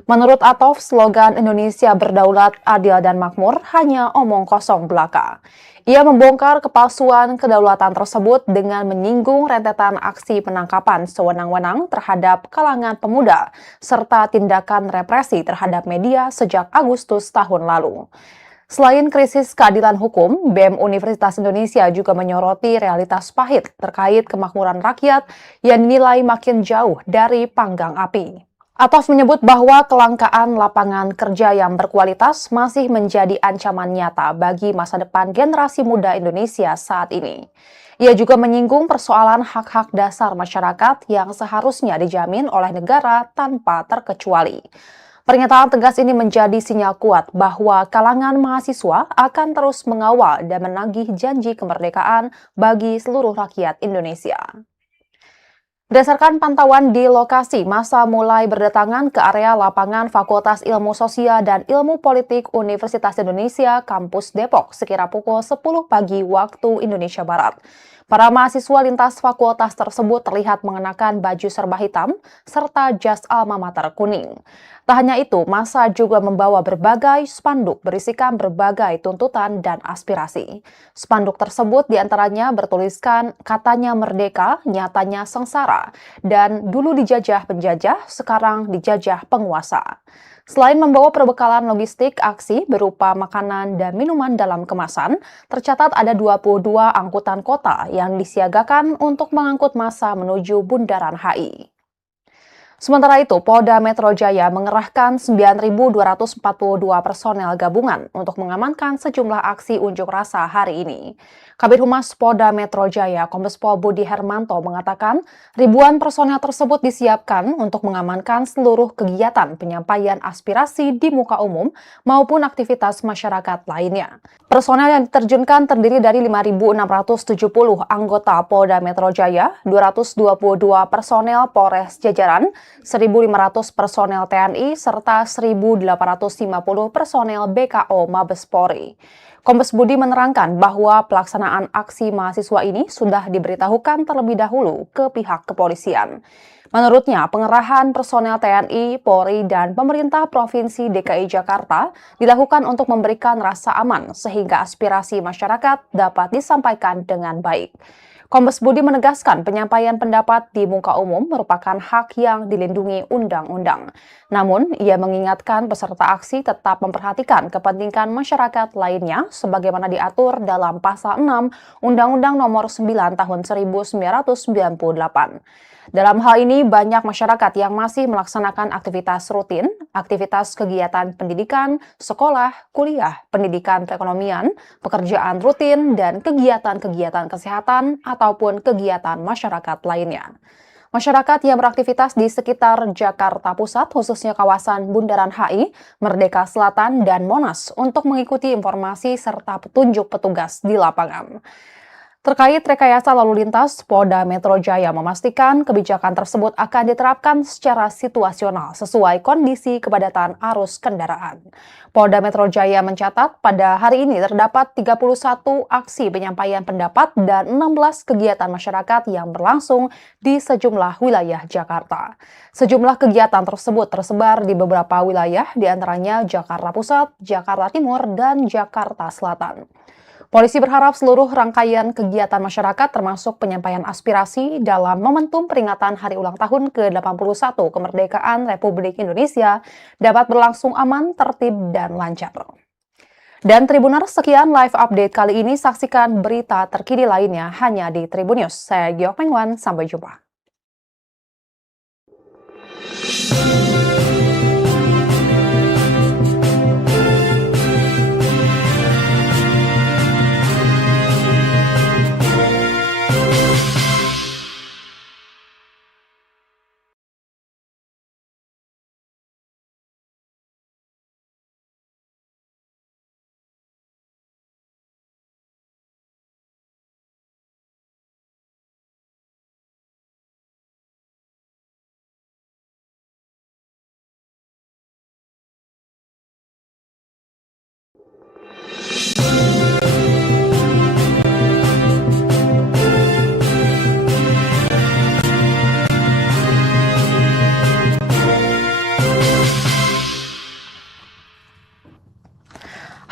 Menurut Atof, slogan Indonesia berdaulat, adil, dan makmur hanya omong kosong belaka. Ia membongkar kepalsuan kedaulatan tersebut dengan menyinggung rentetan aksi penangkapan sewenang-wenang terhadap kalangan pemuda, serta tindakan represi terhadap media sejak Agustus tahun lalu. Selain krisis keadilan hukum, BEM Universitas Indonesia juga menyoroti realitas pahit terkait kemakmuran rakyat yang dinilai makin jauh dari panggang api. Atos menyebut bahwa kelangkaan lapangan kerja yang berkualitas masih menjadi ancaman nyata bagi masa depan generasi muda Indonesia saat ini. Ia juga menyinggung persoalan hak-hak dasar masyarakat yang seharusnya dijamin oleh negara tanpa terkecuali. Pernyataan tegas ini menjadi sinyal kuat bahwa kalangan mahasiswa akan terus mengawal dan menagih janji kemerdekaan bagi seluruh rakyat Indonesia. Berdasarkan pantauan di lokasi, massa mulai berdatangan ke area lapangan Fakultas Ilmu Sosial dan Ilmu Politik Universitas Indonesia, Kampus Depok, sekira pukul 10 pagi waktu Indonesia Barat. Para mahasiswa lintas fakultas tersebut terlihat mengenakan baju serba hitam serta jas alma mater kuning. Tak hanya itu, massa juga membawa berbagai spanduk berisikan berbagai tuntutan dan aspirasi. Spanduk tersebut diantaranya bertuliskan katanya merdeka, nyatanya sengsara, dan dulu dijajah penjajah, sekarang dijajah penguasa. Selain membawa perbekalan logistik aksi berupa makanan dan minuman dalam kemasan, tercatat ada 22 angkutan kota yang disiagakan untuk mengangkut massa menuju Bundaran HI. Sementara itu, Polda Metro Jaya mengerahkan 9.242 personel gabungan untuk mengamankan sejumlah aksi unjuk rasa hari ini. Kabid Humas Polda Metro Jaya, Kombes Pol Budi Hermanto mengatakan ribuan personel tersebut disiapkan untuk mengamankan seluruh kegiatan penyampaian aspirasi di muka umum maupun aktivitas masyarakat lainnya. Personel yang diterjunkan terdiri dari 5.670 anggota Polda Metro Jaya, 222 personel Polres Jajaran, 1.500 personel TNI, serta 1.850 personel BKO Mabes Polri. Kombes Budi menerangkan bahwa pelaksanaan aksi mahasiswa ini sudah diberitahukan terlebih dahulu ke pihak kepolisian. Menurutnya, pengerahan personel TNI, Polri, dan pemerintah Provinsi DKI Jakarta dilakukan untuk memberikan rasa aman sehingga aspirasi masyarakat dapat disampaikan dengan baik. Kombes Budi menegaskan penyampaian pendapat di muka umum merupakan hak yang dilindungi undang-undang. Namun, ia mengingatkan peserta aksi tetap memperhatikan kepentingan masyarakat lainnya sebagaimana diatur dalam Pasal 6 Undang-Undang Nomor 9 Tahun 1998. Dalam hal ini, banyak masyarakat yang masih melaksanakan aktivitas rutin, aktivitas kegiatan pendidikan, sekolah, kuliah, pendidikan perekonomian, pekerjaan rutin, dan kegiatan-kegiatan kesehatan ataupun kegiatan masyarakat lainnya. Masyarakat yang beraktivitas di sekitar Jakarta Pusat, khususnya kawasan Bundaran HI, Merdeka Selatan, dan Monas untuk mengikuti informasi serta petunjuk petugas di lapangan. Terkait rekayasa lalu lintas, Polda Metro Jaya memastikan kebijakan tersebut akan diterapkan secara situasional sesuai kondisi kepadatan arus kendaraan. Polda Metro Jaya mencatat pada hari ini terdapat 31 aksi penyampaian pendapat dan 16 kegiatan masyarakat yang berlangsung di sejumlah wilayah Jakarta. Sejumlah kegiatan tersebut tersebar di beberapa wilayah, diantaranya Jakarta Pusat, Jakarta Timur, dan Jakarta Selatan. Polisi berharap seluruh rangkaian kegiatan masyarakat termasuk penyampaian aspirasi dalam momentum peringatan Hari Ulang Tahun ke-81 Kemerdekaan Republik Indonesia dapat berlangsung aman, tertib, dan lancar. Dan Tribuners, sekian live update kali ini. Saksikan berita terkini lainnya hanya di Tribun News. Saya Giok Pengwan, sampai jumpa.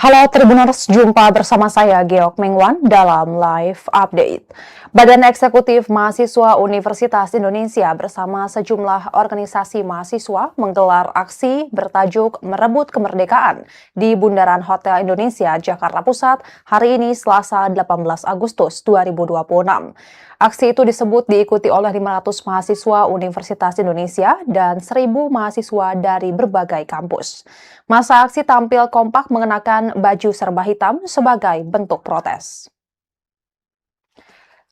Halo Tribuners, jumpa bersama saya Geok Mengwan dalam Live Update. Badan Eksekutif Mahasiswa Universitas Indonesia bersama sejumlah organisasi mahasiswa menggelar aksi bertajuk Merebut Kemerdekaan di Bundaran Hotel Indonesia, Jakarta Pusat hari ini Selasa 18 Agustus 2026. Aksi itu disebut diikuti oleh 500 mahasiswa Universitas Indonesia dan 1.000 mahasiswa dari berbagai kampus. Masa aksi tampil kompak mengenakan baju serba hitam sebagai bentuk protes.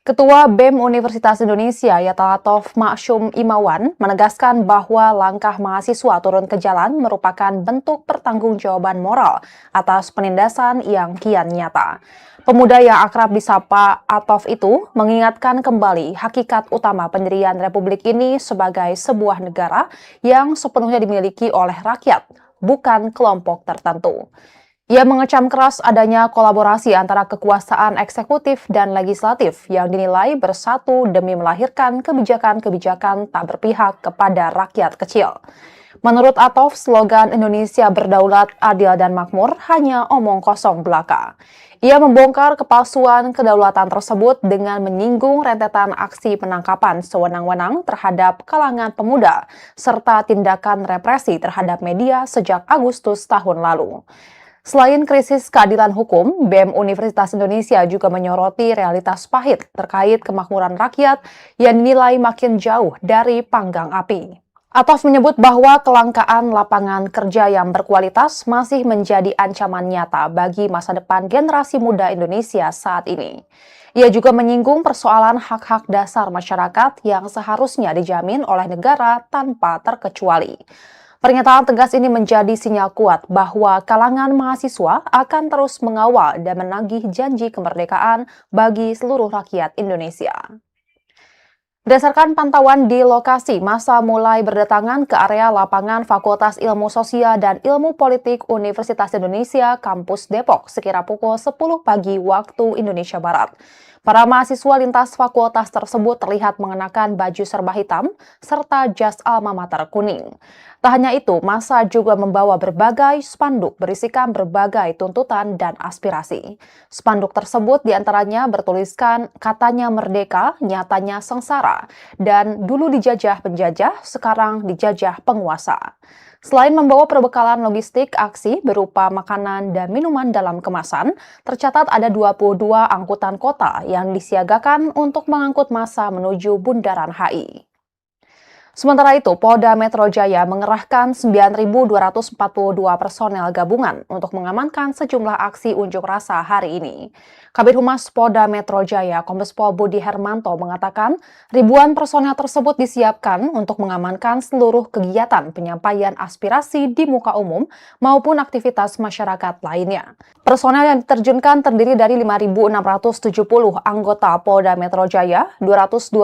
Ketua BEM Universitas Indonesia Yatahatov Ma'syum Imawan menegaskan bahwa langkah mahasiswa turun ke jalan merupakan bentuk pertanggungjawaban moral atas penindasan yang kian nyata. Pemuda yang akrab disapa Atov itu mengingatkan kembali hakikat utama pendirian republik ini sebagai sebuah negara yang sepenuhnya dimiliki oleh rakyat, bukan kelompok tertentu. Ia mengecam keras adanya kolaborasi antara kekuasaan eksekutif dan legislatif yang dinilai bersatu demi melahirkan kebijakan-kebijakan tak berpihak kepada rakyat kecil. Menurut Atov, slogan Indonesia Berdaulat, Adil dan Makmur hanya omong kosong belaka. Ia membongkar kepalsuan kedaulatan tersebut dengan menyinggung rentetan aksi penangkapan sewenang-wenang terhadap kalangan pemuda, serta tindakan represi terhadap media sejak Agustus tahun lalu. Selain krisis keadilan hukum, BEM Universitas Indonesia juga menyoroti realitas pahit terkait kemakmuran rakyat yang dinilai makin jauh dari panggang api. Atov menyebut bahwa kelangkaan lapangan kerja yang berkualitas masih menjadi ancaman nyata bagi masa depan generasi muda Indonesia saat ini. Ia juga menyinggung persoalan hak-hak dasar masyarakat yang seharusnya dijamin oleh negara tanpa terkecuali. Pernyataan tegas ini menjadi sinyal kuat bahwa kalangan mahasiswa akan terus mengawal dan menagih janji kemerdekaan bagi seluruh rakyat Indonesia. Berdasarkan pantauan di lokasi, massa mulai berdatangan ke area lapangan Fakultas Ilmu Sosial dan Ilmu Politik Universitas Indonesia, Kampus Depok, sekira pukul 10 pagi waktu Indonesia Barat. Para mahasiswa lintas fakultas tersebut terlihat mengenakan baju serba hitam serta jas alma mater kuning. Tak hanya itu, massa juga membawa berbagai spanduk berisikan berbagai tuntutan dan aspirasi. Spanduk tersebut diantaranya bertuliskan katanya merdeka, nyatanya sengsara, dan dulu dijajah penjajah, sekarang dijajah penguasa. Selain membawa perbekalan logistik aksi berupa makanan dan minuman dalam kemasan, tercatat ada 22 angkutan kota yang disiagakan untuk mengangkut massa menuju Bundaran HI. Sementara itu, Polda Metro Jaya mengerahkan 9.242 personel gabungan untuk mengamankan sejumlah aksi unjuk rasa hari ini. Kabid Humas Polda Metro Jaya, Kombes Pol Budi Hermanto mengatakan ribuan personel tersebut disiapkan untuk mengamankan seluruh kegiatan penyampaian aspirasi di muka umum maupun aktivitas masyarakat lainnya. Personel yang diterjunkan terdiri dari 5.670 anggota Polda Metro Jaya, 222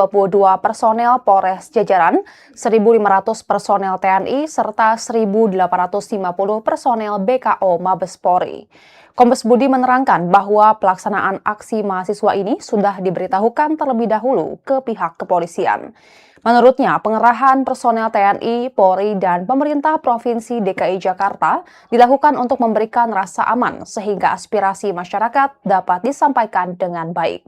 personel Polres Jajaran, 1.500 personel TNI, serta 1.850 personel BKO Mabes Polri. Kombes Budi menerangkan bahwa pelaksanaan aksi mahasiswa ini sudah diberitahukan terlebih dahulu ke pihak kepolisian. Menurutnya, pengerahan personel TNI, Polri, dan pemerintah Provinsi DKI Jakarta dilakukan untuk memberikan rasa aman sehingga aspirasi masyarakat dapat disampaikan dengan baik.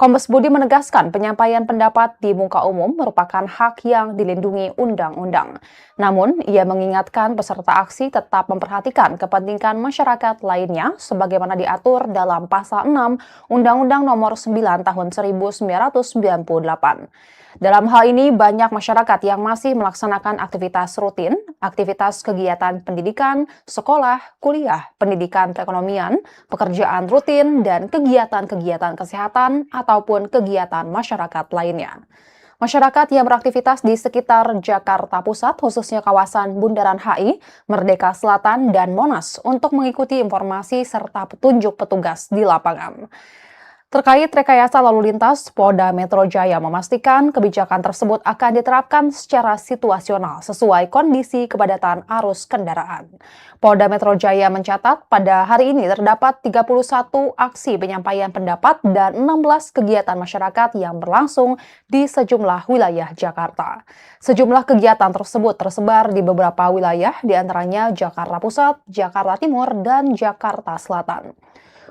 Kombes Budi menegaskan penyampaian pendapat di muka umum merupakan hak yang dilindungi undang-undang. Namun, ia mengingatkan peserta aksi tetap memperhatikan kepentingan masyarakat lainnya sebagaimana diatur dalam Pasal 6 Undang-Undang Nomor 9 Tahun 1998. Dalam hal ini, banyak masyarakat yang masih melaksanakan aktivitas rutin, aktivitas kegiatan pendidikan, sekolah, kuliah, pendidikan perekonomian, pekerjaan rutin, dan kegiatan-kegiatan kesehatan ataupun kegiatan masyarakat lainnya. Masyarakat yang beraktivitas di sekitar Jakarta Pusat, khususnya kawasan Bundaran HI, Merdeka Selatan, dan Monas untuk mengikuti informasi serta petunjuk petugas di lapangan. Terkait rekayasa lalu lintas, Polda Metro Jaya memastikan kebijakan tersebut akan diterapkan secara situasional sesuai kondisi kepadatan arus kendaraan. Polda Metro Jaya mencatat pada hari ini terdapat 31 aksi penyampaian pendapat dan 16 kegiatan masyarakat yang berlangsung di sejumlah wilayah Jakarta. Sejumlah kegiatan tersebut tersebar di beberapa wilayah, diantaranya Jakarta Pusat, Jakarta Timur, dan Jakarta Selatan.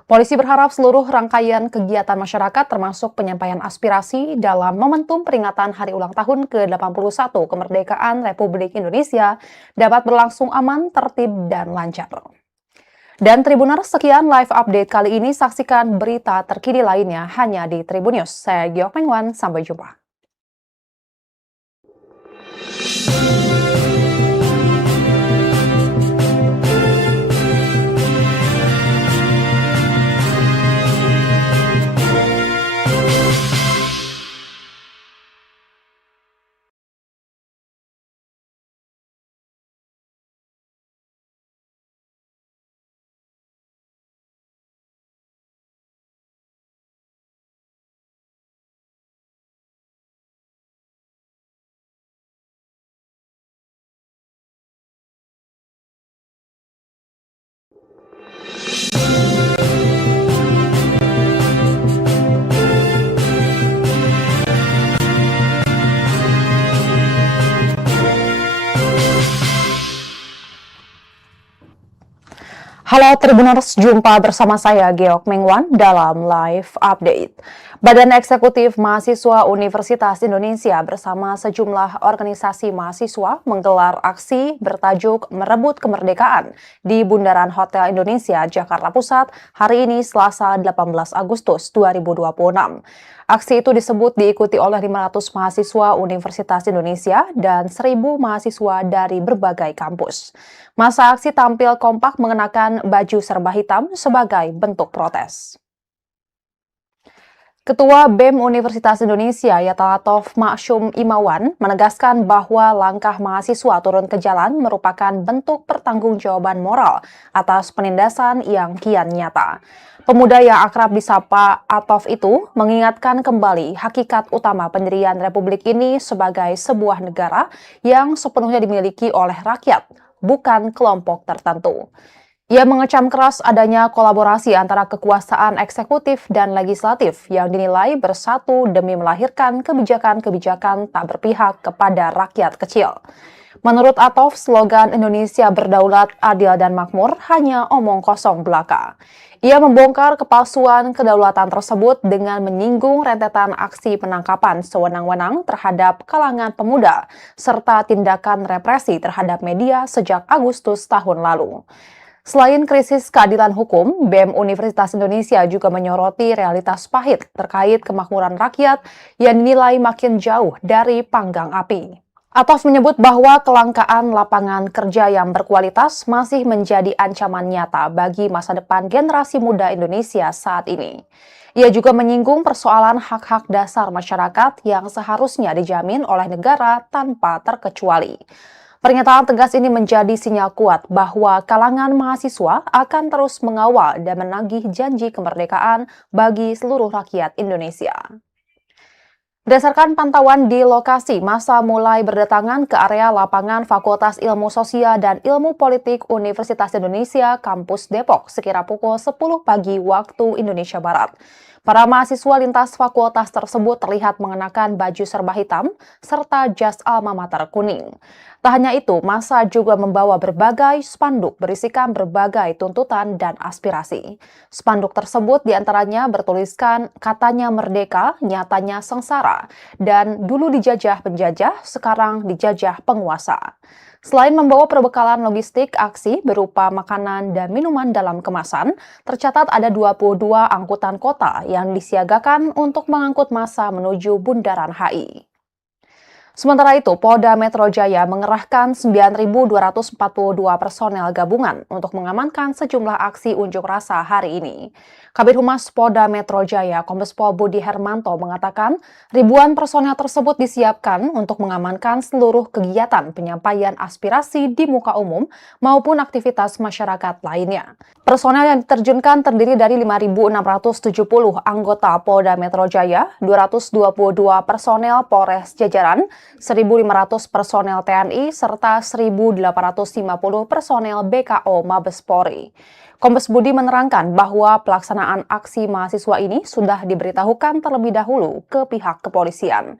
Polisi berharap seluruh rangkaian kegiatan masyarakat termasuk penyampaian aspirasi dalam momentum peringatan Hari Ulang Tahun ke-81 Kemerdekaan Republik Indonesia dapat berlangsung aman, tertib, dan lancar. Dan Tribuners, sekian live update kali ini. Saksikan berita terkini lainnya hanya di Tribun News. Saya Giok Mengwan, sampai jumpa. Halo Tribuners, jumpa bersama saya Geok Mengwan dalam live update. Badan Eksekutif Mahasiswa Universitas Indonesia bersama sejumlah organisasi mahasiswa menggelar aksi bertajuk Merebut Kemerdekaan di Bundaran Hotel Indonesia, Jakarta Pusat hari ini Selasa 18 Agustus 2026. Aksi itu disebut diikuti oleh 500 mahasiswa Universitas Indonesia dan 1.000 mahasiswa dari berbagai kampus. Masa aksi tampil kompak mengenakan baju serba hitam sebagai bentuk protes. Ketua BEM Universitas Indonesia Yatahatov Ma'asyum Imawan menegaskan bahwa langkah mahasiswa turun ke jalan merupakan bentuk pertanggungjawaban moral atas penindasan yang kian nyata. Pemuda yang akrab disapa Atov itu mengingatkan kembali hakikat utama pendirian Republik ini sebagai sebuah negara yang sepenuhnya dimiliki oleh rakyat, bukan kelompok tertentu. Ia mengecam keras adanya kolaborasi antara kekuasaan eksekutif dan legislatif yang dinilai bersatu demi melahirkan kebijakan-kebijakan tak berpihak kepada rakyat kecil. Menurut Atov, slogan Indonesia berdaulat, adil, dan makmur hanya omong kosong belaka. Ia membongkar kepalsuan kedaulatan tersebut dengan menyinggung rentetan aksi penangkapan sewenang-wenang terhadap kalangan pemuda, serta tindakan represi terhadap media sejak Agustus tahun lalu. Selain krisis keadilan hukum, BEM Universitas Indonesia juga menyoroti realitas pahit terkait kemakmuran rakyat yang dinilai makin jauh dari panggang api. Atov menyebut bahwa kelangkaan lapangan kerja yang berkualitas masih menjadi ancaman nyata bagi masa depan generasi muda Indonesia saat ini. Ia juga menyinggung persoalan hak-hak dasar masyarakat yang seharusnya dijamin oleh negara tanpa terkecuali. Pernyataan tegas ini menjadi sinyal kuat bahwa kalangan mahasiswa akan terus mengawal dan menagih janji kemerdekaan bagi seluruh rakyat Indonesia. Berdasarkan pantauan di lokasi, massa mulai berdatangan ke area lapangan Fakultas Ilmu Sosial dan Ilmu Politik Universitas Indonesia, Kampus Depok, sekira pukul 10 pagi waktu Indonesia Barat. Para mahasiswa lintas fakultas tersebut terlihat mengenakan baju serba hitam serta jas alma mater kuning. Tak hanya itu, massa juga membawa berbagai spanduk berisikan berbagai tuntutan dan aspirasi. Spanduk tersebut diantaranya bertuliskan katanya merdeka, nyatanya sengsara, dan dulu dijajah penjajah, sekarang dijajah penguasa. Selain membawa perbekalan logistik aksi berupa makanan dan minuman dalam kemasan, tercatat ada 22 angkutan kota yang disiagakan untuk mengangkut massa menuju Bundaran HI. Sementara itu, Polda Metro Jaya mengerahkan 9.242 personel gabungan untuk mengamankan sejumlah aksi unjuk rasa hari ini. Kabid Humas Polda Metro Jaya, Kombes Pol Budi Hermanto mengatakan, ribuan personel tersebut disiapkan untuk mengamankan seluruh kegiatan penyampaian aspirasi di muka umum maupun aktivitas masyarakat lainnya. Personel yang diterjunkan terdiri dari 5.670 anggota Polda Metro Jaya, 222 personel Polres Jajaran, 1.500 personel TNI, serta 1.850 personel BKO Mabes Polri. Kombes Budi menerangkan bahwa pelaksanaan aksi mahasiswa ini sudah diberitahukan terlebih dahulu ke pihak kepolisian.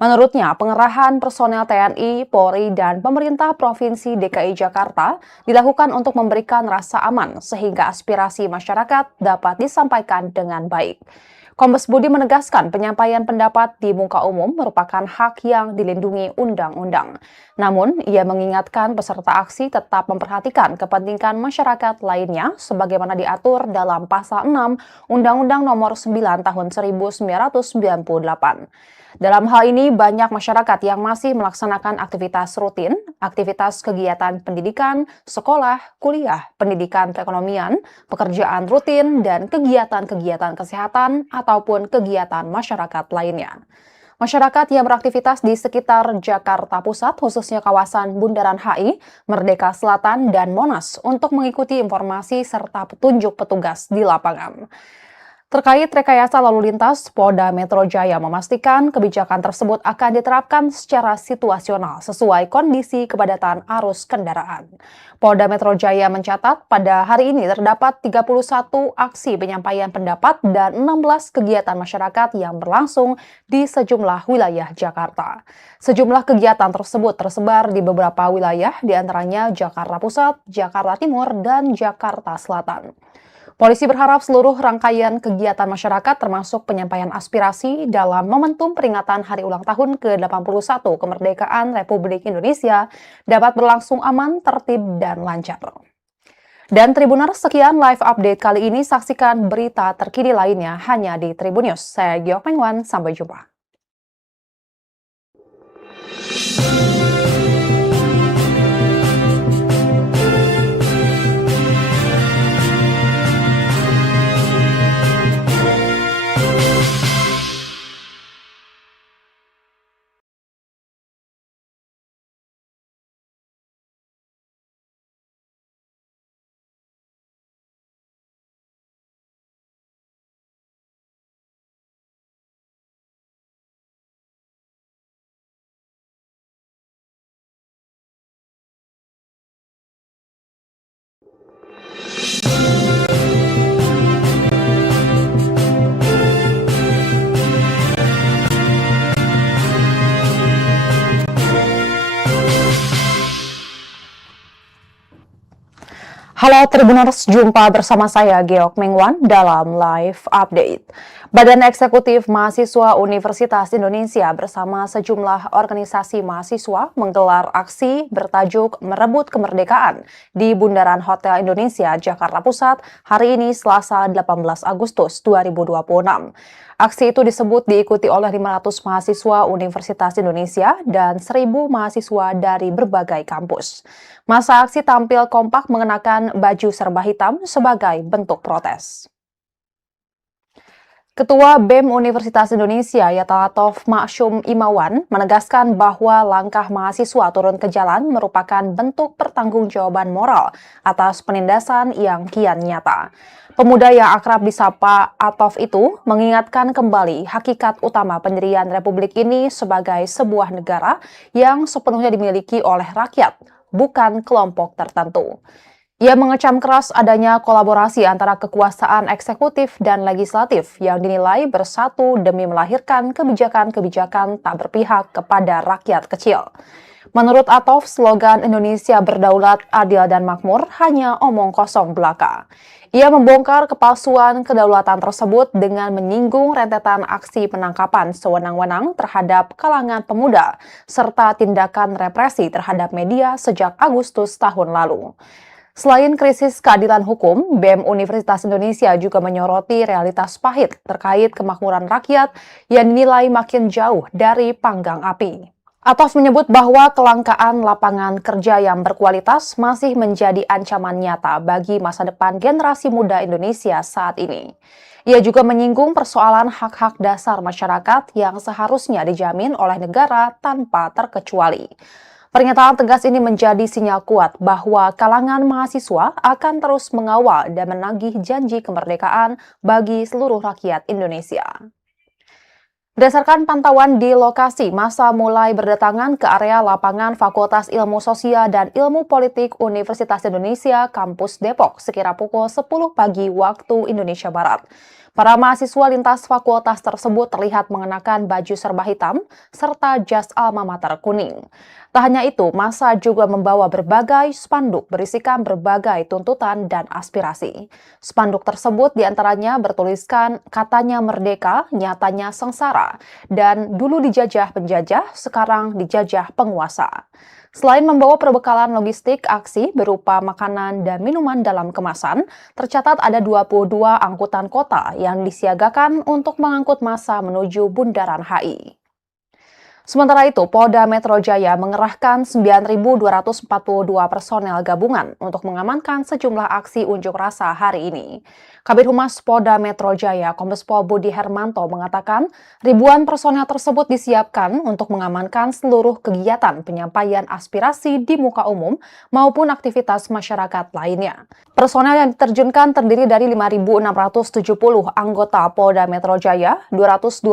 Menurutnya, pengerahan personel TNI, Polri, dan pemerintah Provinsi DKI Jakarta dilakukan untuk memberikan rasa aman sehingga aspirasi masyarakat dapat disampaikan dengan baik. Kombes Budi menegaskan penyampaian pendapat di muka umum merupakan hak yang dilindungi undang-undang. Namun, ia mengingatkan peserta aksi tetap memperhatikan kepentingan masyarakat lainnya sebagaimana diatur dalam Pasal 6 Undang-Undang Nomor 9 Tahun 1998. Dalam hal ini, banyak masyarakat yang masih melaksanakan aktivitas rutin, aktivitas kegiatan pendidikan, sekolah, kuliah, pendidikan perekonomian, pekerjaan rutin, dan kegiatan-kegiatan kesehatan ataupun kegiatan masyarakat lainnya. Masyarakat yang beraktivitas di sekitar Jakarta Pusat, khususnya kawasan Bundaran HI, Merdeka Selatan, dan Monas untuk mengikuti informasi serta petunjuk petugas di lapangan. Terkait rekayasa lalu lintas, Polda Metro Jaya memastikan kebijakan tersebut akan diterapkan secara situasional sesuai kondisi kepadatan arus kendaraan. Polda Metro Jaya mencatat pada hari ini terdapat 31 aksi penyampaian pendapat dan 16 kegiatan masyarakat yang berlangsung di sejumlah wilayah Jakarta. Sejumlah kegiatan tersebut tersebar di beberapa wilayah, diantaranya Jakarta Pusat, Jakarta Timur, dan Jakarta Selatan. Polisi berharap seluruh rangkaian kegiatan masyarakat termasuk penyampaian aspirasi dalam momentum peringatan Hari Ulang Tahun ke-81 Kemerdekaan Republik Indonesia dapat berlangsung aman, tertib, dan lancar. Dan Tribuners, sekian live update kali ini. Saksikan berita terkini lainnya hanya di Tribun News. Saya Giok Mengwan, sampai jumpa. Halo Tribuners, jumpa bersama saya Geok Mengwan dalam Live Update. Badan Eksekutif Mahasiswa Universitas Indonesia bersama sejumlah organisasi mahasiswa menggelar aksi bertajuk Merebut Kemerdekaan di Bundaran Hotel Indonesia, Jakarta Pusat hari ini Selasa 18 Agustus 2026. Aksi itu disebut diikuti oleh 500 mahasiswa Universitas Indonesia dan 1.000 mahasiswa dari berbagai kampus. Masa aksi tampil kompak mengenakan baju serba hitam sebagai bentuk protes. Ketua BEM Universitas Indonesia Yatahatov Ma'syum Imawan menegaskan bahwa langkah mahasiswa turun ke jalan merupakan bentuk pertanggungjawaban moral atas penindasan yang kian nyata. Pemuda yang akrab disapa Atov itu mengingatkan kembali hakikat utama pendirian Republik ini sebagai sebuah negara yang sepenuhnya dimiliki oleh rakyat, bukan kelompok tertentu. Ia mengecam keras adanya kolaborasi antara kekuasaan eksekutif dan legislatif yang dinilai bersatu demi melahirkan kebijakan-kebijakan tak berpihak kepada rakyat kecil. Menurut Atov, slogan Indonesia berdaulat, adil, dan makmur hanya omong kosong belaka. Ia membongkar kepalsuan kedaulatan tersebut dengan menyinggung rentetan aksi penangkapan sewenang-wenang terhadap kalangan pemuda, serta tindakan represi terhadap media sejak Agustus tahun lalu. Selain krisis keadilan hukum, BEM Universitas Indonesia juga menyoroti realitas pahit terkait kemakmuran rakyat yang dinilai makin jauh dari panggang api. Atof menyebut bahwa kelangkaan lapangan kerja yang berkualitas masih menjadi ancaman nyata bagi masa depan generasi muda Indonesia saat ini. Ia juga menyinggung persoalan hak-hak dasar masyarakat yang seharusnya dijamin oleh negara tanpa terkecuali. Pernyataan tegas ini menjadi sinyal kuat bahwa kalangan mahasiswa akan terus mengawal dan menagih janji kemerdekaan bagi seluruh rakyat Indonesia. Berdasarkan pantauan di lokasi, massa mulai berdatangan ke area lapangan Fakultas Ilmu Sosial dan Ilmu Politik Universitas Indonesia, Kampus Depok, sekira pukul 10 pagi waktu Indonesia Barat. Para mahasiswa lintas fakultas tersebut terlihat mengenakan baju serba hitam serta jas alma mater kuning. Tak hanya itu, massa juga membawa berbagai spanduk berisikan berbagai tuntutan dan aspirasi. Spanduk tersebut diantaranya bertuliskan katanya merdeka, nyatanya sengsara, dan dulu dijajah penjajah, sekarang dijajah penguasa. Selain membawa perbekalan logistik aksi berupa makanan dan minuman dalam kemasan, tercatat ada 22 angkutan kota yang disiagakan untuk mengangkut massa menuju Bundaran HI. Sementara itu, Polda Metro Jaya mengerahkan 9.242 personel gabungan untuk mengamankan sejumlah aksi unjuk rasa hari ini. Kabid Humas Polda Metro Jaya, Kombes Pol Budi Hermanto mengatakan ribuan personel tersebut disiapkan untuk mengamankan seluruh kegiatan penyampaian aspirasi di muka umum maupun aktivitas masyarakat lainnya. Personel yang diterjunkan terdiri dari 5.670 anggota Polda Metro Jaya, 222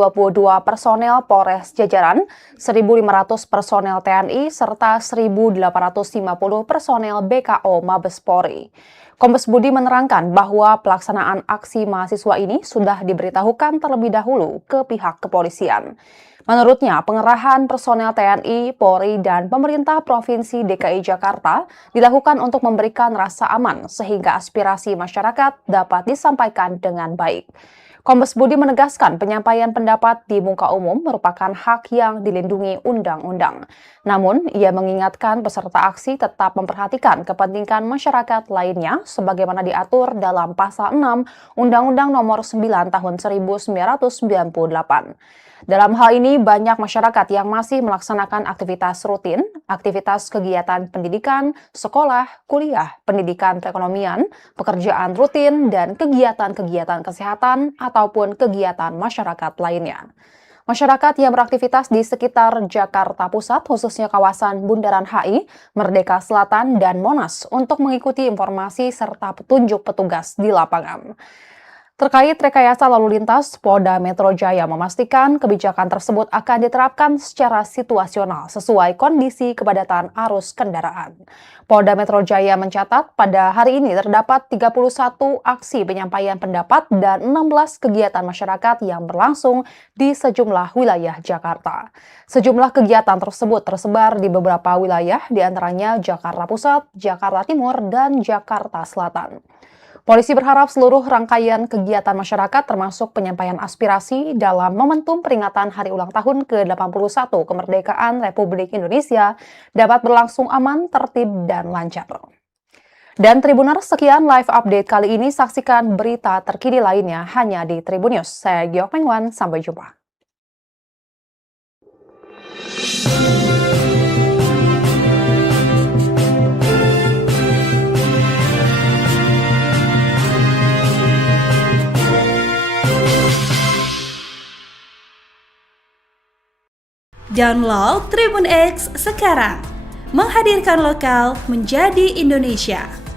personel Polres Jajaran, 1.500 personel TNI, serta 1.850 personel BKO Mabes Polri. Kombes Budi menerangkan bahwa pelaksanaan aksi mahasiswa ini sudah diberitahukan terlebih dahulu ke pihak kepolisian. Menurutnya, pengerahan personel TNI, Polri, dan pemerintah Provinsi DKI Jakarta dilakukan untuk memberikan rasa aman sehingga aspirasi masyarakat dapat disampaikan dengan baik. Kombes Budi menegaskan penyampaian pendapat di muka umum merupakan hak yang dilindungi undang-undang. Namun, ia mengingatkan peserta aksi tetap memperhatikan kepentingan masyarakat lainnya sebagaimana diatur dalam Pasal 6 Undang-Undang Nomor 9 Tahun 1998. Dalam hal ini, banyak masyarakat yang masih melaksanakan aktivitas rutin, aktivitas kegiatan pendidikan, sekolah, kuliah, pendidikan keekonomian, pekerjaan rutin, dan kegiatan-kegiatan kesehatan ataupun kegiatan masyarakat lainnya. Masyarakat yang beraktivitas di sekitar Jakarta Pusat, khususnya kawasan Bundaran HI, Merdeka Selatan, dan Monas untuk mengikuti informasi serta petunjuk petugas di lapangan. Terkait rekayasa lalu lintas, Polda Metro Jaya memastikan kebijakan tersebut akan diterapkan secara situasional sesuai kondisi kepadatan arus kendaraan. Polda Metro Jaya mencatat pada hari ini terdapat 31 aksi penyampaian pendapat dan 16 kegiatan masyarakat yang berlangsung di sejumlah wilayah Jakarta. Sejumlah kegiatan tersebut tersebar di beberapa wilayah, diantaranya Jakarta Pusat, Jakarta Timur, dan Jakarta Selatan. Polisi berharap seluruh rangkaian kegiatan masyarakat termasuk penyampaian aspirasi dalam momentum peringatan Hari Ulang Tahun ke-81 Kemerdekaan Republik Indonesia dapat berlangsung aman, tertib, dan lancar. Dan Tribuners, sekian live update kali ini. Saksikan berita terkini lainnya hanya di Tribun News. Saya Giok Pengwan, sampai jumpa. Download Tribun X sekarang, menghadirkan lokal menjadi Indonesia.